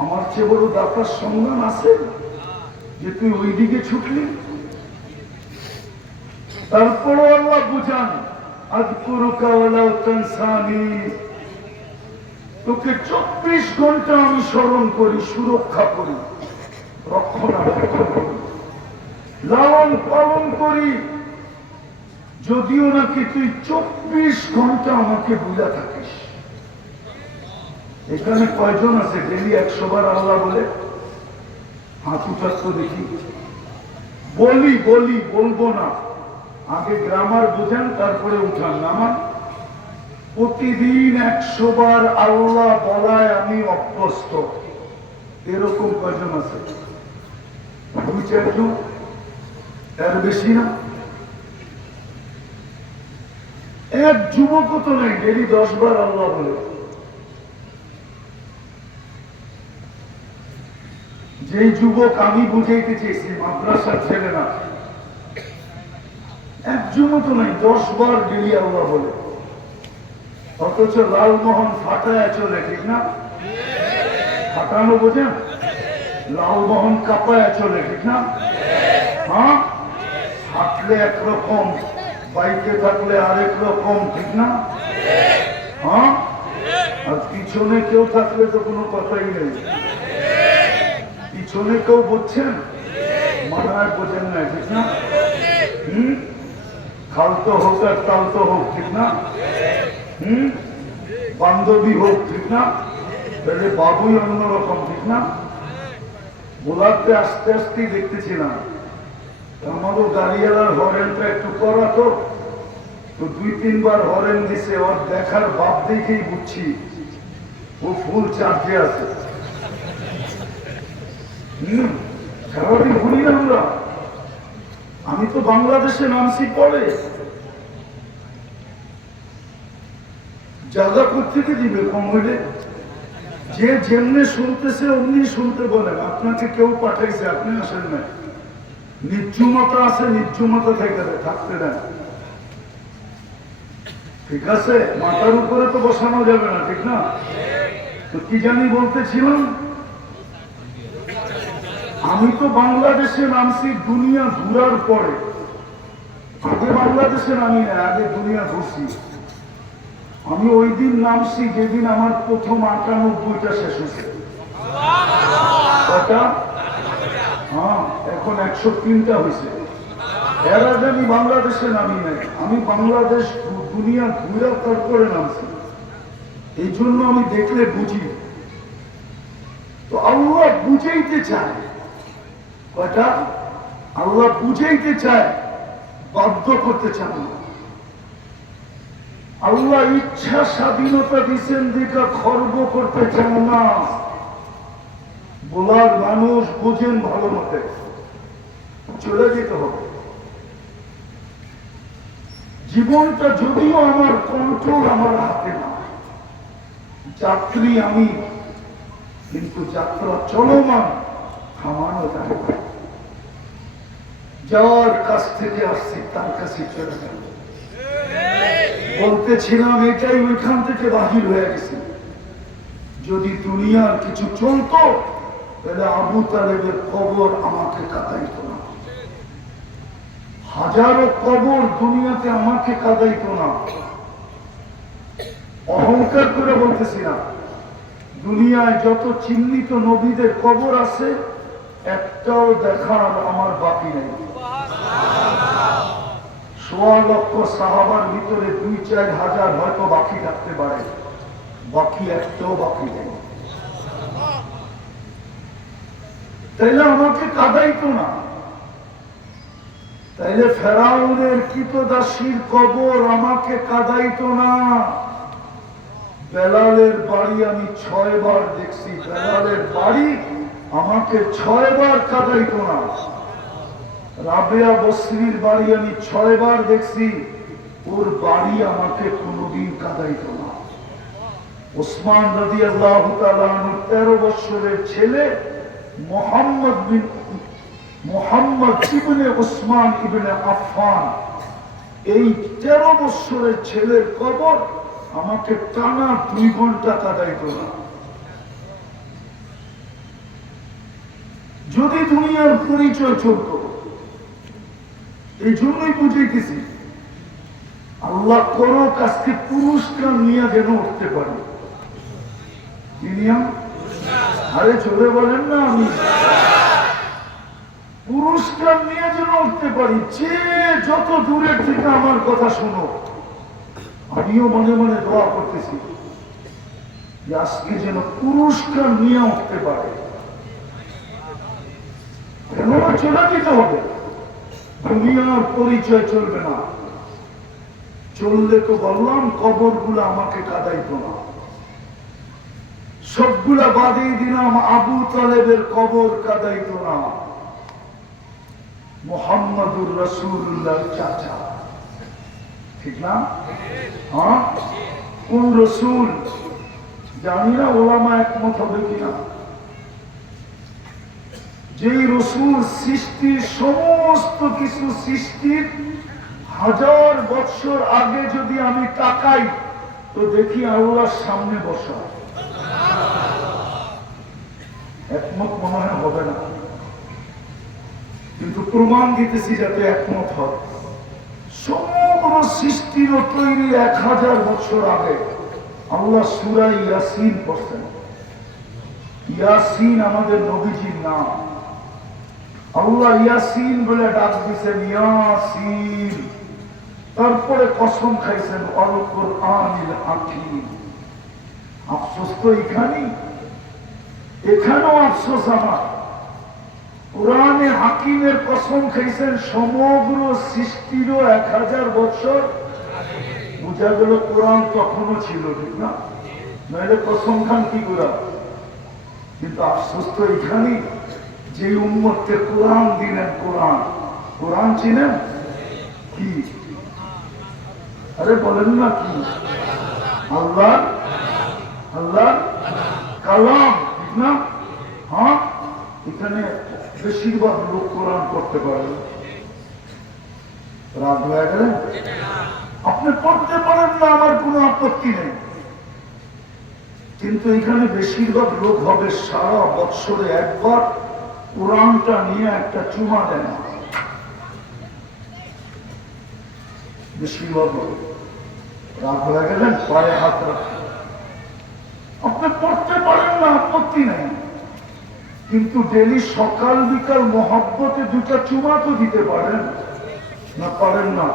আমার চেয়ে বড় দাতার সন্ধান আছে যে তুই ওই দিকে ছুটলি? তারপরও আল্লাহ বুঝান, আযকুরুকা ওয়ালা তানসানি, তোকে 24 ঘন্টা আমি স্মরণ করি, সুরক্ষা করি, রক্ষণাবেক্ষণ করি, লালন পালন করি, যদিও নাকি তুই 24 ঘন্টা আমাকে বুঝা থাকিস। এখানে কয়জন আছে ডেলি 100 বার আল্লাহ বলে? হাত উঠাত তো দেখি। বলি বলি, বলবো না, আগে গ্রামার বুঝেন তারপরে উঠান। নামান প্রতিদিন 100 বার আল্লাহ বলায় আমি অভ্যস্ত, এরকম কয়জন আছে? 2-4 জন, এর বেশি না। এক যুবক তো নেই ডেলি 10 বার আল্লাহ বলে। যেই যুবক আমি বুঝাইতে চেয়েছি, মাদ্রাসার ছেলে না, এক যুবক তো নাই 10 বার ডেলি আল্লাহ বলে। অথচ লালমোহন ফাটায় চলে, ঠিক না? ফাটানো বোঝেন? লালমোহন কাঁপায় চলে, ঠিক না? হ্যাঁ, হাঁটলে একরকম, বাইকে থাকলে আরেক রকম, ঠিক না? হ্যাঁ, আর পিছনে কেউ থাকলে তো কোনো কথাই নেই। পিছনে কেউ বুঝছেন, মানায় বোঝেন না, ঠিক না? খালতো হোক আর তালতো হোক, ঠিক না? বান্ধবী হোক, ঠিক না? তাহলে বাবুই অন্যরকম, ঠিক না? বোলাতে আস্তে আস্তেই দেখতেছিলাম আমারও গাড়িওয়ালার হরেনটা একটু করা তো 2-3 বার হরেন দিছে। ওর দেখার ভাব দেখেই বুঝছি ও ফুল চার্জে আছে। সারাদিন ঘুরি না আমরা। আমি তো বাংলাদেশে নামছি পরে, জায়গা কোথেকে দিবে কম হইলে? যে যেমনি শুনতেছে অমনি শুনতে বলেন। আপনাকে কেউ পাঠাইছে, আপনি আসেন না। নির্জুমতা আছে, নির্জুমতা থেকে থাকতে দেন, ঠিক আছে? মাথার উপরে তো বসানো যাবে না, ঠিক না? তো কি জানি বলতেছিলাম, আমি তো বাংলাদেশে নামছি দুনিয়া ঘুরার পরে। আগে বাংলাদেশে নামি না, আগে দুনিয়া ঘুরছি। আমি ওই দিন নামছি যেদিন আমার প্রথম 98টা শেষ হয়েছে। কটা? হ্যাঁ, এখন 103টা হয়েছে। এর আগে আমি বাংলাদেশে নামি নাই। আমি বাংলাদেশ দুনিয়া ঘুরে তারপরে নামছি। এই জন্য আমি দেখলে বুঝি। তো আল্লাহ বুঝাইতে চায়, কয়টা? আল্লাহ বুঝাইতে চায়, বাধ্য করতে চান না। আল্লাহ ইচ্ছা স্বাধীনতা দিচ্ছেন, দিকা খর্ব করতে চান না। বলার মানুষ বুঝেন ভালো মতে, চলে যেতে হবে। জীবনটা যদিও আমার কন্ট্রোল আমার হাতে না, যাত্রী আমি, কিন্তু যাত্রা চলমান, থামানো যায় না। যার কাছ থেকে আসছি তার কাছে চলে গেল। বলতেছিলাম এটাই ওইখান থেকে বাহির হয়ে গেছে। যদি দুনিয়ার কিছু চলতো তাহলে আবু তালেবের কবর আমাকে কাঁদাইতো না, হাজারো কবর দুনিয়াতে আমাকে কাঁদাইতো না। অহংকার করে বলতেছি না। দুনিয়ায় যত চিহ্নিত নবীদের কবর আছে, একটাও দেখার আমার বাকি নেই। 1.25 লক্ষ সাহাবার ভিতরে 2-4 হাজার হয়তো বাকি থাকতে পারে, বাকি একটাও বাকি নেই। তাইলে আমাকে কাঁদাইতো না। তাইলে ফেরাউনের কৃতদাসীর কবর আমাকে কাঁদাইতো না। বেলালের বাড়ি আমি 6 বার দেখছি, বেলালের বাড়ি আমাকে 6 বার কাঁদাইতো না। রাবেয়া বসরির বাড়ি আমি 6 বার দেখছি, ওর বাড়ি আমাকে কোনোদিন কাঁদাইতো না। ওসমান রাদিয়াল্লাহু তাআলা আনহু 13 বছরের ছেলে মোহাম্মদ ইবনে উসমান ইবনে আফফান, এই 13 বছরের ছেলের কবর আমাকে টানা 2 ঘন্টা কাঁদাইতো না। যদি দুনিয়ার পরিচয় চলত, এই জন্যই বুঝাইতেছি আল্লাহ করো কাজকে পুরস্কার নিয়ে যেন উঠতে পারি। আরে চলে বলেন না, আমি পুরস্কার নিয়ে যেন উঠতে পারি। যে যত দূরের থেকে আমার কথা শোনো, আমিও মনে মনে দোয়া করতেছি যে আজকে যেন পুরস্কার নিয়ে উঠতে পারে। কেন চলে যেতে হবে? দুনিয়ার পরিচয় চলবে না। চললে তো বললাম কবরগুলো আমাকে কাঁদাইতো না। সবগুলা বাদেই দিলাম, আবু তালেবের কবর কাঁদাইতো না। মুহাম্মাদুর রাসূলুল্লাহ চাচা, ঠিক না? হ্যাঁ, কোন রসুল জানি না, ওলামা একমত হবে কিনা। যেই রসুল সৃষ্টির সমস্ত কিছু সৃষ্টির 1000 বছর আগে যদি আমি তাকাই তো দেখি আল্লাহর সামনে বসা। একমত মনে হয় হবে না, কিন্তু প্রমাণ দিতেছি যাতে একমত হয়। সমগ্র সৃষ্টির তৈরি 1000 বছর আগে আল্লাহ সূরা ইয়াসিন পড়ছেন। ইয়াসিন আমাদের নবীজির নাম। আল্লাহ ইয়াসিন বলে ডাক দিয়েছেন, ইয়াসিন। তারপরে কসম খাইছেন, আল কুরআনিল হাকীম। আফসোস তো এখানেই, এখানেও আফসোস আমার। কোরআনে হাকিমের কসম খাইছেন সমগ্র সৃষ্টিরও 1000 বছর, বোঝা গেল কোরআন তখনও ছিল, ঠিক না? নইলে কসম খান কি করা। কিন্তু আফসোস তো এখানেই, যে উম্মতকে কোরআন দিলেন, কোরআন, কোরআন চিনেন কি? আরে বলেন না কি? আল্লাহ, আল্লাহ কালাম, ঠিক না? হ্যাঁ, এখানে বেশিরভাগ লোক কোরআন করতে পারে। রাত হয়ে গেলেন, আপনি পড়তে পারেন না, আমার কোনো আপত্তি নেই, কিন্তু এখানে বেশিরভাগ লোক হবে সারা বৎসরে একবার কোরআনটা নিয়ে একটা চুমা দেয় না। বেশিরভাগ লোক রাত হয়ে গেলেন, পায়ে হাত রাখেন। আপনি পড়তে পারেন না, আপত্তি নেই, কিন্তু ডেলি সকাল বিকাল মহব্বতে 2টা চুমা তো দিতে পারেন না? পারেন না?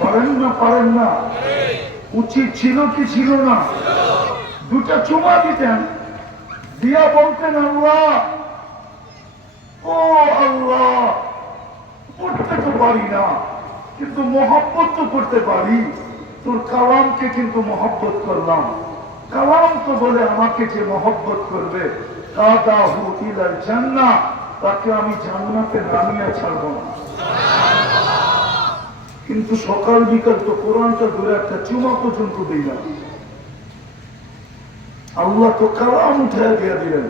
পারেন না? পারেন না? উচিত ছিল কি ছিল না? 2টা চুমা দিতেন, দিয়া বলতেন আল্লাহ, ও আল্লাহ, পড়তে তো পারি না, কিন্তু মহব্বত তো করতে পারি, তোর কালামকে কিন্তু মহব্বত করলাম। কালাম তো বলে আমাকে যে মহব্বত করবে কাদাহু ইলাল জান্নাহ, তাকে আমি জান্নাতে নামিয়ে ছাড়বো না। কিন্তু সকাল বিকাল তো কোরআনটা ধরে একটা চুমা পর্যন্ত দিই না। আল্লাহ তো কালাম উঠে দিয়ে দিলেন,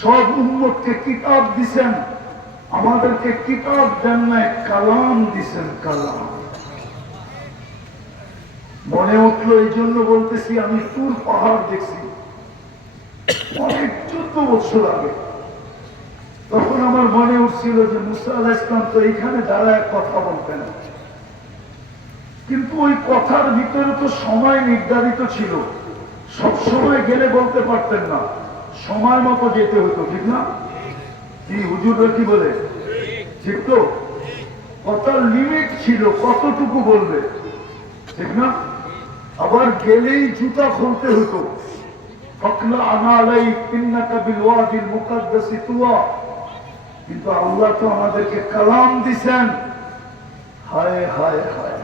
সব উম্মতকে কিতাব দিছেন, আমাদেরকে কিতাব দেন না, কালাম দিছেন, কালাম। মনে উঠলো, এই জন্য বলতেছি, আমি তুর পাহাড় দেখছি অনেক 14 বছর আগে। তখন আমার মনে উঠছিল যে মুসা আলাইহিস সালাম তো এইখানে দাঁড়ায় কথা বলতেন, কিন্তু ওই কথার ভিতরে তো সময় নির্ধারিত ছিল, সব সময় গেলে বলতে পারতেন না, সময় মতো যেতে হতো, ঠিক না? কি হুজুররা কি বলে, ঠিক তো? কথার লিমিট ছিল, কতটুকু বলবে, ঠিক না? আবার গেলেই জুতা খুলতে হতো, কিন্তু আল্লাহ তো আমাদেরকে কালাম দিছেন। হায় হায় হায়,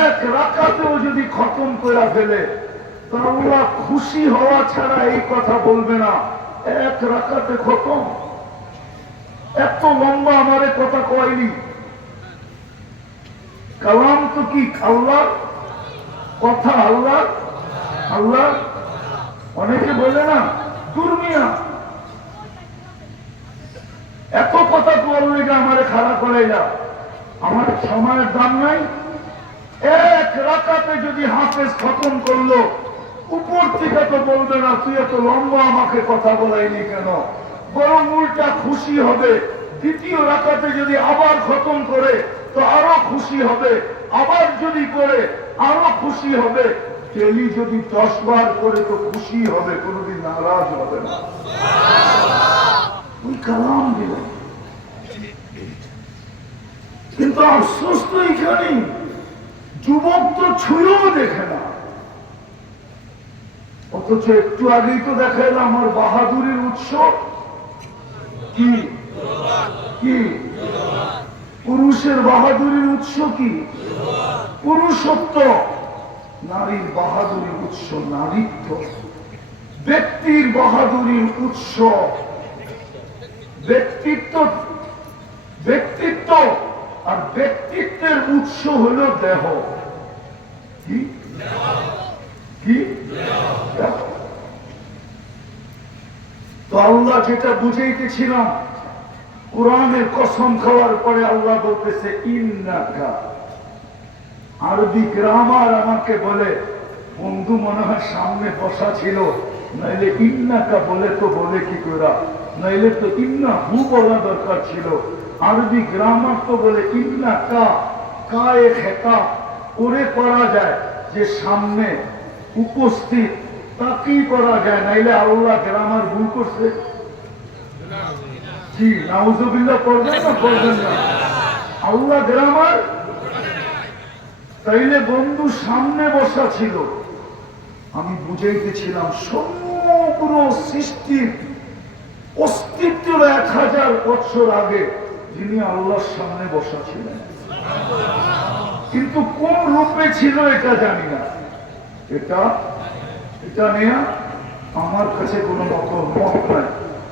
এক রাকাতেও যদি খতম করে ফেলে তো আল্লাহ খুশি হওয়া ছাড়া এই কথা বলবে না, এক রাকাতে খতম। এত লম্বা আমারে কথা কয়নি। কালাম তো কি আল্লাহ কথা, আল্লাহ, আল্লাহ। অনেকে বলে না দুর্মিয়া, এত কথা বললে আমারে খাড়া করে যা, আমার সময়ের দাম নাই। এক রাকাতে যদি হাফেজ খতম করলো, উপর থেকে তো বলবে না তুই এত লম্বা আমাকে কথা বলাইনি কেন, বরং উল্টা খুশি হবে। দ্বিতীয় রাকাতে যদি আবার খতম করে তো আরো খুশি হবে, আবার যদি করে আরো খুশি হবে। ডেলি যদি 10 বার করে তো খুশি হবে, কোনোদিন নারাজ হবে না। ওই কালাম দিল, কিন্তু আফসোস তো এখানেই, যুবক তো ছুঁয়েও দেখে না, অথচ একটু আগেই তো দেখাইলাম আমার বাহাদুরির উৎস কি? কি পুরুষের বাহাদুরির উৎস কি? পুরুষত্ব। নারীর বাহাদুরির উৎস নারীত্ব। ব্যক্তির বাহাদুরির উৎস ব্যক্তিত্ব, ব্যক্তিত্ব। আর ব্যক্তিত্বের উৎস হল দেহ। কি কি? তো আল্লাহ যেটা বুঝাইতেছিলাম, কোরআনের কসম খাওয়ার পরে আল্লাহ বলতেছে ইন্নাকা। আরবি গ্রামার আমাকে বলে, বন্ধু মনে হয় সামনে বসা ছিল, নাইলে ইন্নাকা বলে তো বলে কি করা, নাইলে তো ইন্না হু বলা দরকার ছিল। আরবি গ্রামার তো বলে ইন্নাকা, কায়ে খেতা করে করা যায়, যে সামনে উপস্থিত তাকেই করা যায়, নাইলে আল্লাহ গ্রামার ভুল করছে। জি নাউজুবিল্লাহ পড়বেন না, পড়বেন না? আল্লাহ গ্রামার। তাইলে বন্ধু সামনে বসা ছিল, আমি বুঝাইতেছিলাম সমগ্র সৃষ্টির অস্তিত্বের 1000 বছর আগে যিনি আল্লাহর সামনে বসা ছিলেন, কিন্তু কোন রূপে ছিল এটা জানি না। এটা নিয়ে আমার কাছে কোনো মত নাই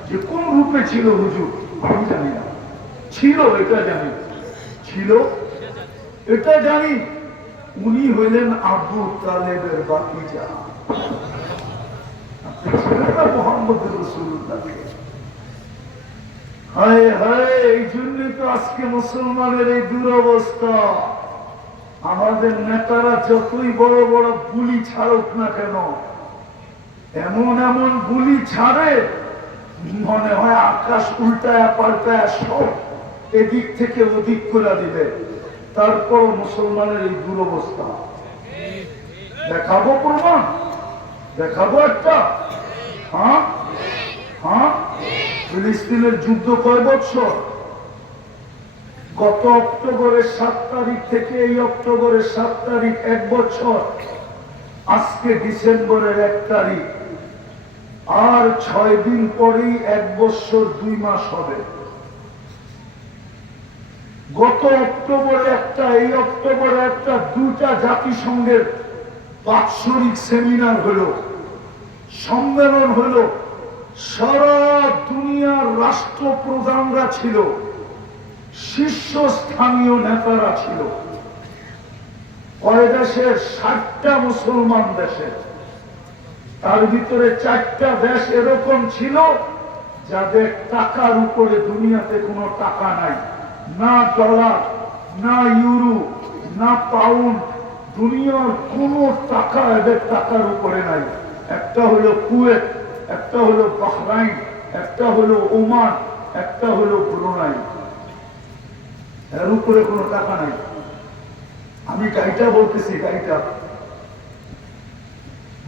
যে কোন রূপে ছিল হুজুর, আমি জানি না। ছিল এটা জানি, ছিল এটা জানি, উনি হইলেন আবু তালেবের বাতিজা। আপনি ছিলেন না মোহাম্মদ রাসূলুল্লাহকে? হায় হায়, এই জন্য তো আজকে মুসলমানের এই দুরবস্থা। আমাদের নেতারা যতই বড় বড় গুলি ছাড়ুক না কেন, এমন এমন গুলি ছাড়ে মনে হয় আকাশ উল্টায় পাল্টায় সব এদিক থেকে ওদিক করে দিবে। তারপর মুসলমানের এই দুরবস্থা। দেখাবো প্রমাণ, দেখাবো একটা। হ্যাঁ হ্যাঁ, ফিলিস্তিনের যুদ্ধ কয় বছর? গত অক্টোবরের 7 তারিখ থেকে এই অক্টোবরের 7 তারিখ 1 বছর। আজকে ডিসেম্বরের 1 তারিখ, আর 6 দিন পরেই 1 বছর 2 মাস হবে। গত অক্টোবরে একটা, এই অক্টোবরে একটা, 2টা জাতিসংঘের বাৎসরিক সেমিনার হলো, সম্মেলন হলো। সারা দুনিয়ার রাষ্ট্রপ্রধানরা ছিল, শীর্ষস্থানীয় নেতারা ছিল। কয় দেশের? 60টা মুসলমান দেশের। তার ভিতরে 4টা দেশ এরকম ছিল যাদের টাকার উপরে দুনিয়াতে কোনো টাকা নাই, না ডলার, না ইউরো, না পাউন্ড, দুনিয়ার কোনো টাকা এদের টাকার উপরে নাই। একটা হলো কুয়েত, একটা হলো বাহরাইন, একটা হলো ওমান, একটা হলো ব্রুনাই। এর উপরে কোনো টাকা নাই। আমি গাইটা বলতেছি, গাইটা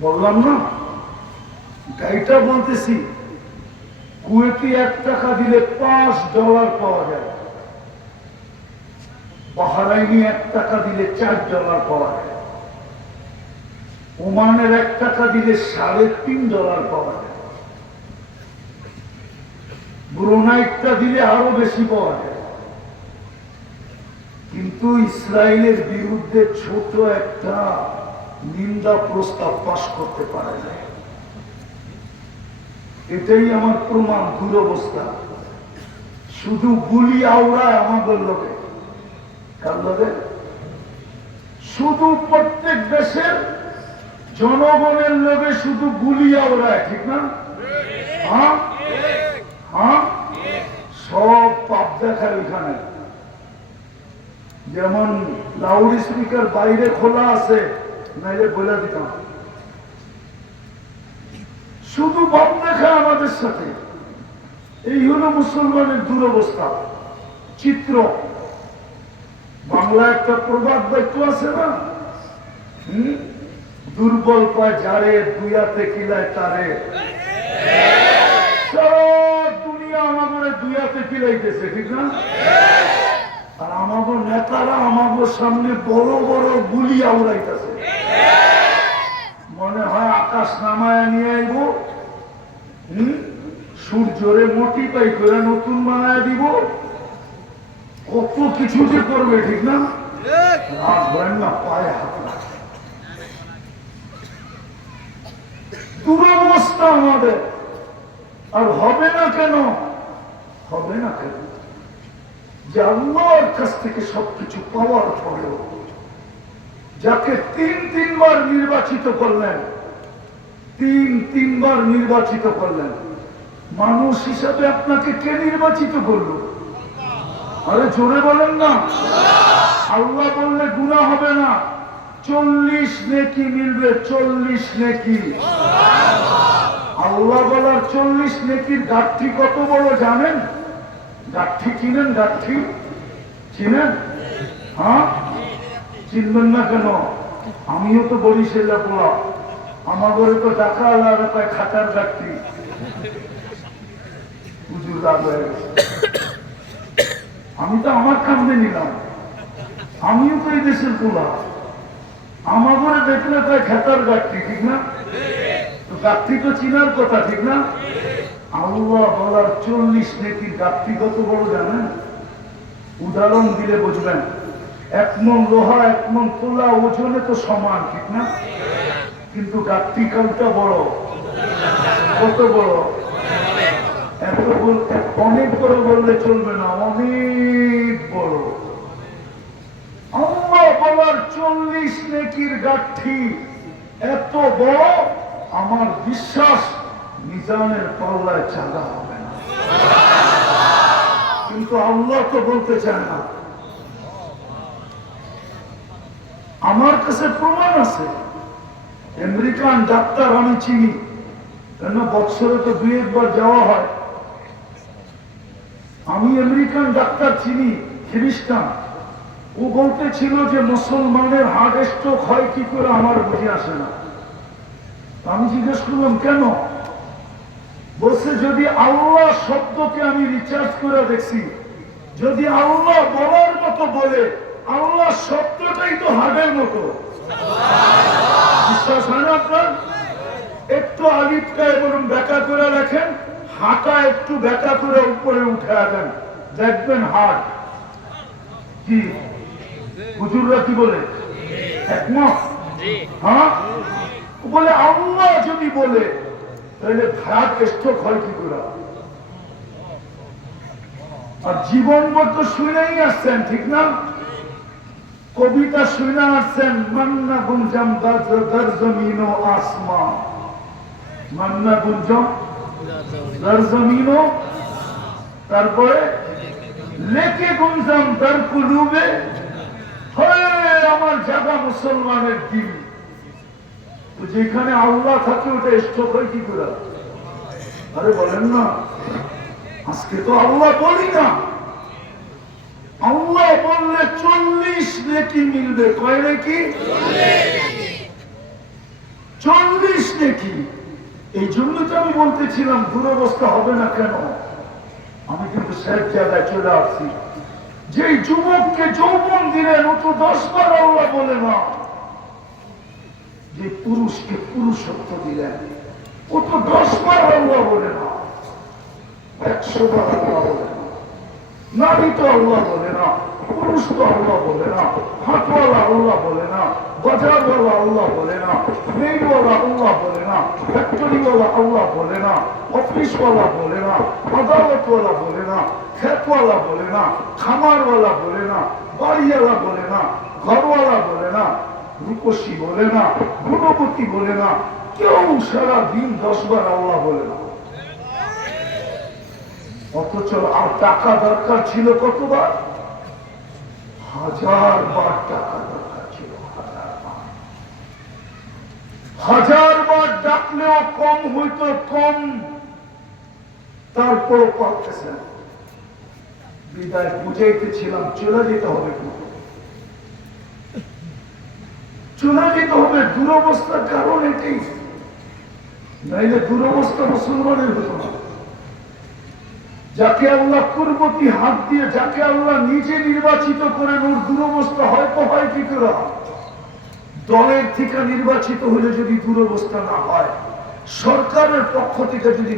বললাম না, গাইটা বলতেছি। কুয়েতি 1 টাকা দিলে $5 পাওয়া যায়, বাহরাইনি 1 টাকা দিলে $4 পাওয়া যায়, ওমানের 1 টাকা দিলে $3.5 পাওয়া যায়, ব্রুনাইটা দিলে আরো বেশি পাওয়া যায়। কিন্তু ইসরায়েলের বিরুদ্ধে ছোট একটা নিন্দা প্রস্তাব পাশ করতে পারে না। এটাই আমার প্রমাণ দুরবস্থা। শুধু গুলি আওড়ায় আমাদের লোকে, কার লোকে? শুধু প্রত্যেক দেশের জনগণের লোকে শুধু গুলি আওড়ায়, ঠিক না? হ্যাঁ হ্যাঁ, সব পাপ দেখায় ওইখানে। যেমন লাউড স্পিকার বাইরে খোলা আছে, নাইলে বলে দিতাম। শুধু পাপ দেখায় আমাদের সাথে। এই হলো মুসলমানের দুরবস্থা, চিত্র। বাংলা একটা প্রবাদ বাক্য আছে না, দুর্বল পায় যারে, দুইয়াতে কিলায় তারে। সব দুনিয়া আমাদের দুইয়াতে কিলাইতেছে, ঠিক না? আর আমাদের নেতারা আমাদের সামনে বড় বড় গুলি আউড়াইতেছে। মনে হয় আকাশ নামায় নিয়ে আইব, সূর্যরে মোটিফাই করে নতুন বানায় দিব, কত কিছু যে করবে, ঠিক না? রাত হয় না, পায়ে হাত রাখে। দুরবস্থা আমাদের। আর হবে না কেন? হবে না কেন? যে আল্লাহর কাছ থেকে সবকিছু পাওয়ার পরেও, যাকে 3-3বার নির্বাচিত করলেন, 3-3বার নির্বাচিত করলেন, মানুষ হিসাবে আপনাকে কে নির্বাচিত করল? আরে জোরে বলেন না। আল্লাহ বললে গুনাহ হবে না, 40 নেকি মিলবে, 40 নেকি। আল্লাহ বলার 40 নেকির গাঠি কত বড় জানেন? গাঠি চিনেন? গাঠি চিনেন? হ্যাঁ, চিনবেন না কেন? আমিও তো বরিশালে পোলা, আমার ঘরে তো টাকা আলাদা পায় খাটার গাঠি। হুজুর রাগ হয়ে গেছে। আমি তো আমার কামড়ে নিলাম, আমিও তো এই দেশের পোলা, আমার ঘরে দেখলে তাই খেতার গাঠি, ঠিক না? গাপ্তি তো চিনার কথা, ঠিক না? আল্লাহ বলার 40 নেকির গাপ্তি কত বড় জানেন? উদাহরণ দিলে বুঝবেন। 1 মণ লোহা 1 মণ তোলা ওজনে তো সমান, ঠিক না? কিন্তু গাপ্তি কালটা বড়। কত বড়? এত অনেক বড় বললে চলবে না, অনেক বড়। আল্লাহ বলার 40 নেকির গাঠি এত বড়, আমার বিশ্বাস মিজানের পাল্লায় চাঁদা হবে না। কিন্তু আল্লাহ তো বলতে চায় না। আমার কাছে প্রমাণ আছে। আমেরিকান ডাক্তার আমি চিনি, কেন বছরে তো 2-1 বার যাওয়া হয়। আমি আমেরিকান ডাক্তার চিনি, খ্রিস্টান। ও বলতেছিল যে মুসলমানের হার্ট স্ট্রোক হয় কি করে আমার বুঝে আসে না। আমি জিজ্ঞেস করলাম কেন? বলছে যদি আল্লাহ শব্দকে আমি রিচার্জ করে দেখছি, যদি আল্লাহ বলার মতো বলে, আল্লাহ শব্দটাই তো হার্টের মতো। বিশ্বাস হয় না আপনার? একটু আলিফটা এবং ব্যাকা করে রাখেন, হাঁটা একটু ব্যাকা করে উপরে উঠে দেন, দেখবেন হার্ট। কি হুজুররা কি বলে? একমত? হ্যাঁ, বলে আল্লাহ যদি বলে তাহলে হার্ট স্ট্রোক হয় কি করে? আর জীবনভর তো শুনেই আসছেন, ঠিক না? কবিতা শুনে আসছেন, মান্না গুঞ্জম দর জমিন ও আসমান, মান্না গুঞ্জম দর জমিন ও, তারপরে লেকে গুঞ্জম দর কুলুবে, আমার জায়গা মুসলমানের দিল। তো যেখানে আল্লাহ থাকে ওটা স্ট্রোক হয় কি করে? আরে বলেন না, আজকে তো আল্লাহ বলি না। আল্লাহ বললে 40 নেকি মিলবে। কয় নেকি? 40 নেকি। এই জন্য তো আমি বলতেছিলাম দুরবস্থা হবে না কেন। আমি কিন্তু শেষ জায়গায় চলে আসছি। যে যুবককে যৌবন দিলেন ও তো 10 বার আল্লাহ বলে না। যে পুরুষকে পুরুষত্ব দিলেন ও তো 10 বার আল্লাহ বলে না, 100 বার আল্লাহ বলে না। নারী তো আল্লাহ বলে না, পুরুষ তো আল্লাহ বলে না, হাটওয়ালা আল্লাহ বলে না, বাজারওয়ালা আল্লাহ বলে না, মেইওয়ালা আল্লাহ বলে না, ফ্যাক্টরিওয়ালা আল্লাহ বলে না, অফিসওয়ালা বলে না, আদালতওয়ালা বলে না, খেতওয়ালা বলে না, খামারওয়ালা বলে না, বাড়িওয়ালা বলে না, ঘরওয়ালা বলে না, রূপসী বলে না, গুণবতী বলে না, কেউ সারা দিন 10 বার আল্লাহ বলে না। অথচ আর টাকা দরকার ছিল কতবার? 1000 বার টাকা দরকার ছিল। 1000 বার ডাকলেও কম হইতো, কম। তারপরও পারতেছেন। বিদায় বুঝাইতেছিলাম চলে যেতে হবে, চলে যেতে হবে। দুরবস্থার কারণ এটাই, নাইলে দুরবস্থা মুসলমানের হতো না। যাকে আল্লাহ কুরবতি হাত দিয়ে, যাকে আল্লাহ নিজে নির্বাচিত করেন, ওর দুরবস্থা হয়তো হয় কি করে? দলের থেকে নির্বাচিত হলে যদি দুরবস্থা না হয়, সরকারের পক্ষ থেকে যদি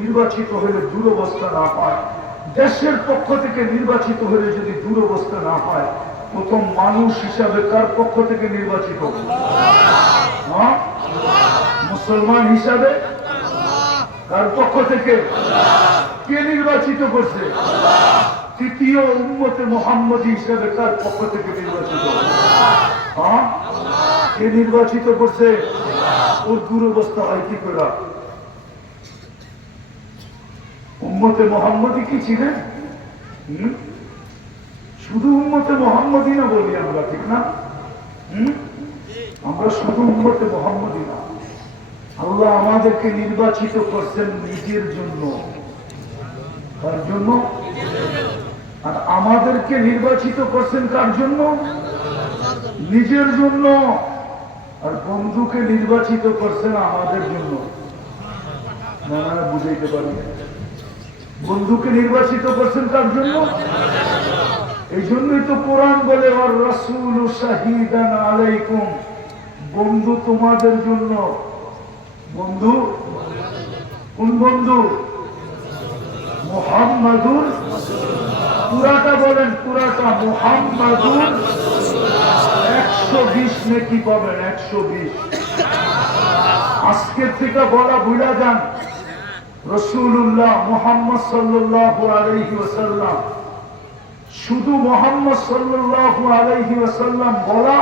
নির্বাচিত হলে দুরবস্থা না হয়, দেশের পক্ষ থেকে নির্বাচিত হলে যদি দুরবস্থা না হয়, প্রথম মানুষ হিসাবে কার পক্ষ থেকে নির্বাচিত? হ্যাঁ, মুসলমান হিসাবে কার পক্ষ থেকে? কে নির্বাচিত করছে? তৃতীয় উম্মতে মুহাম্মদী হিসেবে কার পক্ষ থেকে নির্বাচিত? হ্যাঁ, কে নির্বাচিত করছে? ওর দুরবস্থা হয় কি করে? উম্মতে মুহাম্মদী কি ছিলেন? শুধু উম্মতে মুহাম্মদী না বলি আমরা, ঠিক না? আমরা শুধু উম্মতে মুহাম্মদী না, আল্লাহ আমাদেরকে নির্বাচিত করছেন নিজের জন্য। কার জন্য? আর আমাদেরকে নির্বাচিত করছেন কার জন্য? নিজের জন্য। আর বন্ধুকে নির্বাচিত করছেন আমাদের জন্য। না বুঝাইতে পারি। বন্ধুকে নির্বাচিত করছেন কার জন্য? এই জন্যই তো কোরআন বলে ওয়ার রাসূলু শাহীদান আলাইকুম, বন্ধু তোমাদের জন্য। বন্ধু কোন বন্ধু? মুহাম্মাদুর, পুরাটা বলেন, পুরাটা মুহাম্মাদুর 120 নেকি পাবেন, 120। আজকের থেকে বলা ভুলা যান, রাসূলুল্লাহ মুহাম্মদ সাল্লাল্লাহু আলাইহি ওয়াসাল্লাম, শুধু মুহাম্মদ সাল্লাল্লাহু আলাইহি ওয়াসাল্লাম বলা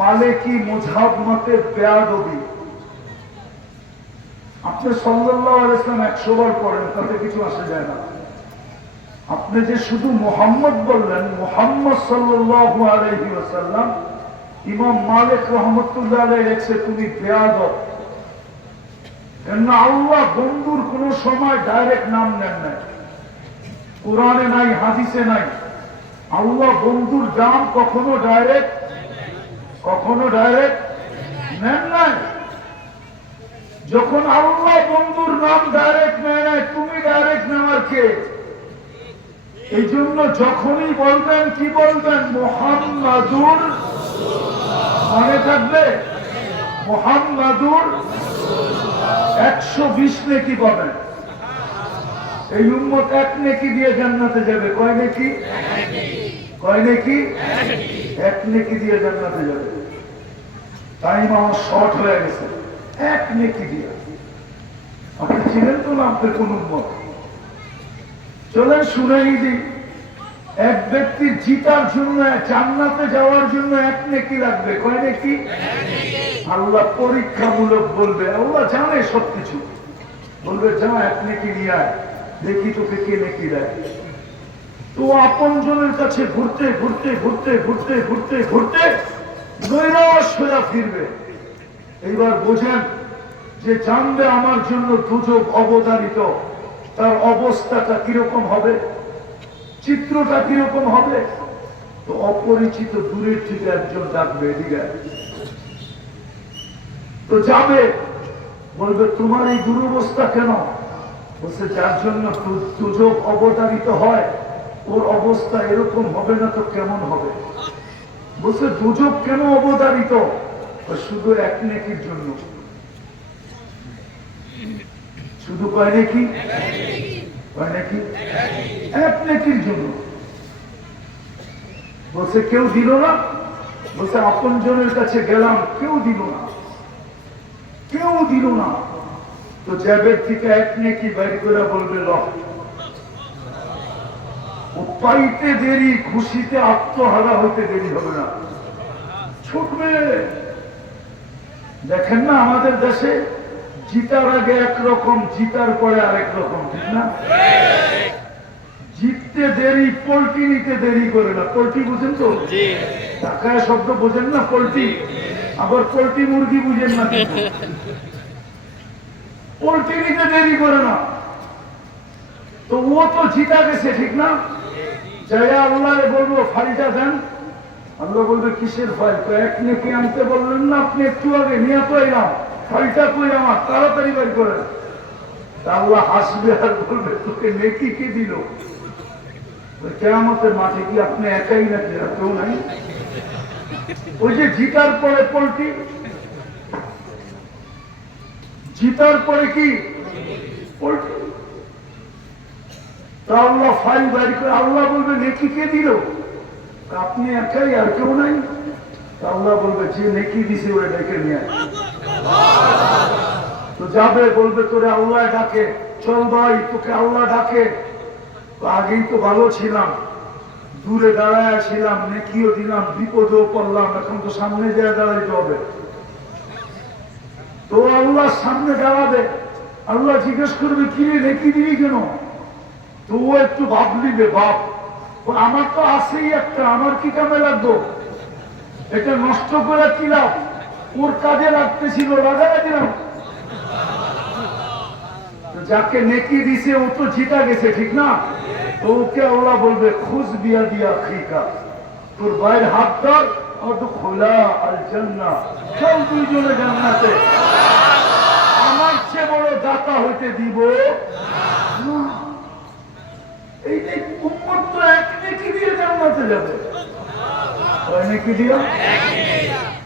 মালিকি মুযহাব মতের বেয়াদবি। আপনি সাল্লাল্লাহু আলাইহি ওয়াসাল্লাম 100 বার পড়েন, তাতে কিছু আসে যায় না। আপনি যে শুধু মুহাম্মদ বললেন, মুহাম্মদ সাল্লাল্লাহু আলাইহি ওয়াসাল্লাম, ইমাম মালিক রাহমাতুল্লাহ আলাইহি লিখছে তুমি বেয়াদব। কেন আল্লাহ বন্ধুর কোন সময় ডাইরেক্ট নাম নেন না, কোরআনে নাই, হাদিসে নাই। আল্লাহ বন্ধুর নাম কখনো ডাইরেক্ট নেন নাই। যখন আল্লাহ বন্ধুর নাম ডাইরেক্ট নেয় নাই, তুমি ডাইরেক্ট নেওয়ার কে? এই জন্য যখনই বলবেন, কি বলবেন? মুহাম্মাদুর, মনে থাকবে, মুহাম্মাদুর 120 নেকি পাবেন। এই উম্মত 1 নেকি দিয়ে জান্নাতে যাবে। কয় নেকি? 1 নেকি দিয়ে জান্নাতে যাবে। টাইম আমার শর্ট হয়ে গেছে। 1 নেকি দিয়ে। আপনি ছিলেন তো না আপনার কোন উম্মত? চলেন শুনেই দিই। এক ব্যক্তির জিতার জন্য, জান্নাতে যাওয়ার জন্য 1 নেকি লাগবে। কয় নেকি? আল্লাহ পরীক্ষামূলক বলবে, আল্লাহ জানে সবকিছু, বলবে যা 1 নেকি নিয়ে আয়, দেখি তোকে কে নেকি দেয়। তো আপন জনের কাছে ঘুরতে নৈরাশ হয়ে ফিরবে। এইবার বোঝেন যে জানবে আমার জন্য দুযোগ অবধারিত, তার অবস্থাটা কিরকম হবে, চিত্রটা কিরকম হবে। তো অপরিচিত দূরের থেকে একজন ডাকবে, এদিকে তো যাবে, বলবে তোমার এই দুরবস্থা কেন? বলছে যার জন্য দুযোগ অবতারিত হয় ওর অবস্থা এরকম হবে না তো কেমন হবে? বলছে দুযোগ কেন অবতারিত? শুধু 1 নেকির জন্য। শুধু কয় নেকি? 1 নেকির জন্য। বলছে কেউ দিল না। বলছে আপন জনের কাছে গেলাম, কেউ দিল না। তো জ্যাবের থেকে 1 নেকি বাইর করে বলবে ল। পাইতে দেরি, খুশিতে আত্মহারা হইতে দেরি হবে না, ছুটবে। দেখেন না আমাদের দেশে জিতার আগে একরকম, জিতার পরে আরেক রকম, ঠিক না? জিততে দেরি, পোল্ট্রি নিতে দেরি করে না। পোল্ট্রি বুঝেন তো? ঢাকায় শব্দ বোঝেন না? পোল্ট্রি, আবার পোল্ট্রি মুরগি বুঝেন না? পোল্ট্রি নিতে দেরি করে না। তো ও তো জিতা গেছে, ঠিক না? যাই আল্লাহ বলবো ফাইলটা দেন। আল্লাহ বলবে কিসের ফাইল? তো 1 নেকি আনতে বললেন না আপনি একটু আগে, নিয়ে তো এলাম, ফাইলটা কই আমার, তাড়াতাড়ি বের করেন। আল্লাহ হাসবে আর বলবে তোকে নেকি কে দিল? কিয়ামতের মাঠে কি আপনি একাই নাকি, আর কেউ নাই? ওই যে জিতার পরে পোল্ট্রি, জিতার পরে কি পোল্ট্রি। আল্লাহ ফাইল বাইর করে আল্লাহ বলবে নেকি কে দিল? আপনি একাই, আর কেউ নাই। আল্লাহ বলবে যে নেকি দিছে ওরা ডেকে নিয়ে। তো যাবে, বলবে তোরে আল্লাহ ডাকে, চল ভাই তোকে আল্লাহ ডাকে। আগেই তো ভালো ছিলাম, দূরে দাঁড়ায় ছিলাম, নেকিও দিলাম, বিপদেও পড়লাম, এখন তো সামনে যায় দাঁড়াইতে হবে। তো আল্লাহ সামনে দাঁড়াবে, আল্লাহ জিজ্ঞেস করবে কি রে নেকি দিবি কেন? তো ও একটু ভাবলিবে, বাপ আমার তো আছেই একটা, আমার কি কামে লাগবো? এটা নষ্ট করে কি লাভ? ওর কাজে লাগতেছিল, লাগাই দিলাম। যাকে নেকি দিছে ও তো জিতা গেছে, ঠিক না? তো ওকে আল্লাহ বলবে খুশ বিয়া দিয়া খিকা, তোর ভাইয়ের হাত ধর, অত খোলা আল জান্নাহ, চল দুইজনে জান্নাতে। আমার চেয়ে বড় দাতা হইতে দিব না। এই যে উম্মত তো 1 নেকি দিয়ে জান্নাতে যাবে। কয় নেকি দিয়া?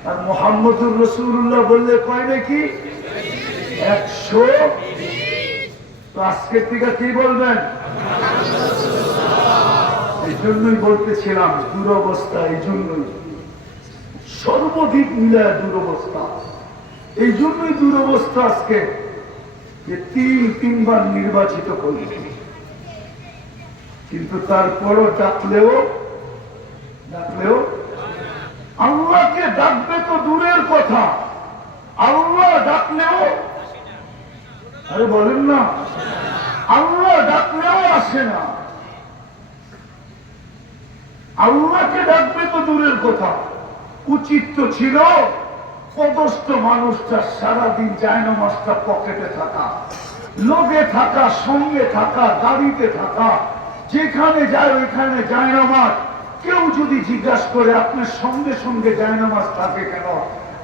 আর মুহাম্মদুর রাসূলুল্লাহ বললে কয় নেকি? 100। তো আজকের থেকে কি বলবেন? এই জন্যই বলতেছিলাম দুরবস্থা, এই জন্যই সর্বাধিক মিলায় দুরবস্থা, এই জন্যই দুরবস্থা আজকে যে তিনবার নির্বাচিত করল, কিন্তু তারপরও ডাকলেও আল্লাহকে ডাকবে তো দূরের কথা, আল্লাহ ডাকলেও, আরে বলেন না, আল্লাহ ডাকলেও আসে না। আল্লাহকে ডাকবে তো দূরের কথা, উচিত তো ছিল পদস্থ মানুষটা সারাদিন জায়নামাজটা পকেটে থাকা, লোকে থাকা, সঙ্গে থাকা, গাড়িতে থাকা, যেখানে যায় ওইখানে জায়নামাজ। কেউ যদি জিজ্ঞাসা করে আপনার সঙ্গে সঙ্গে জায়নামাজ থাকে কেন,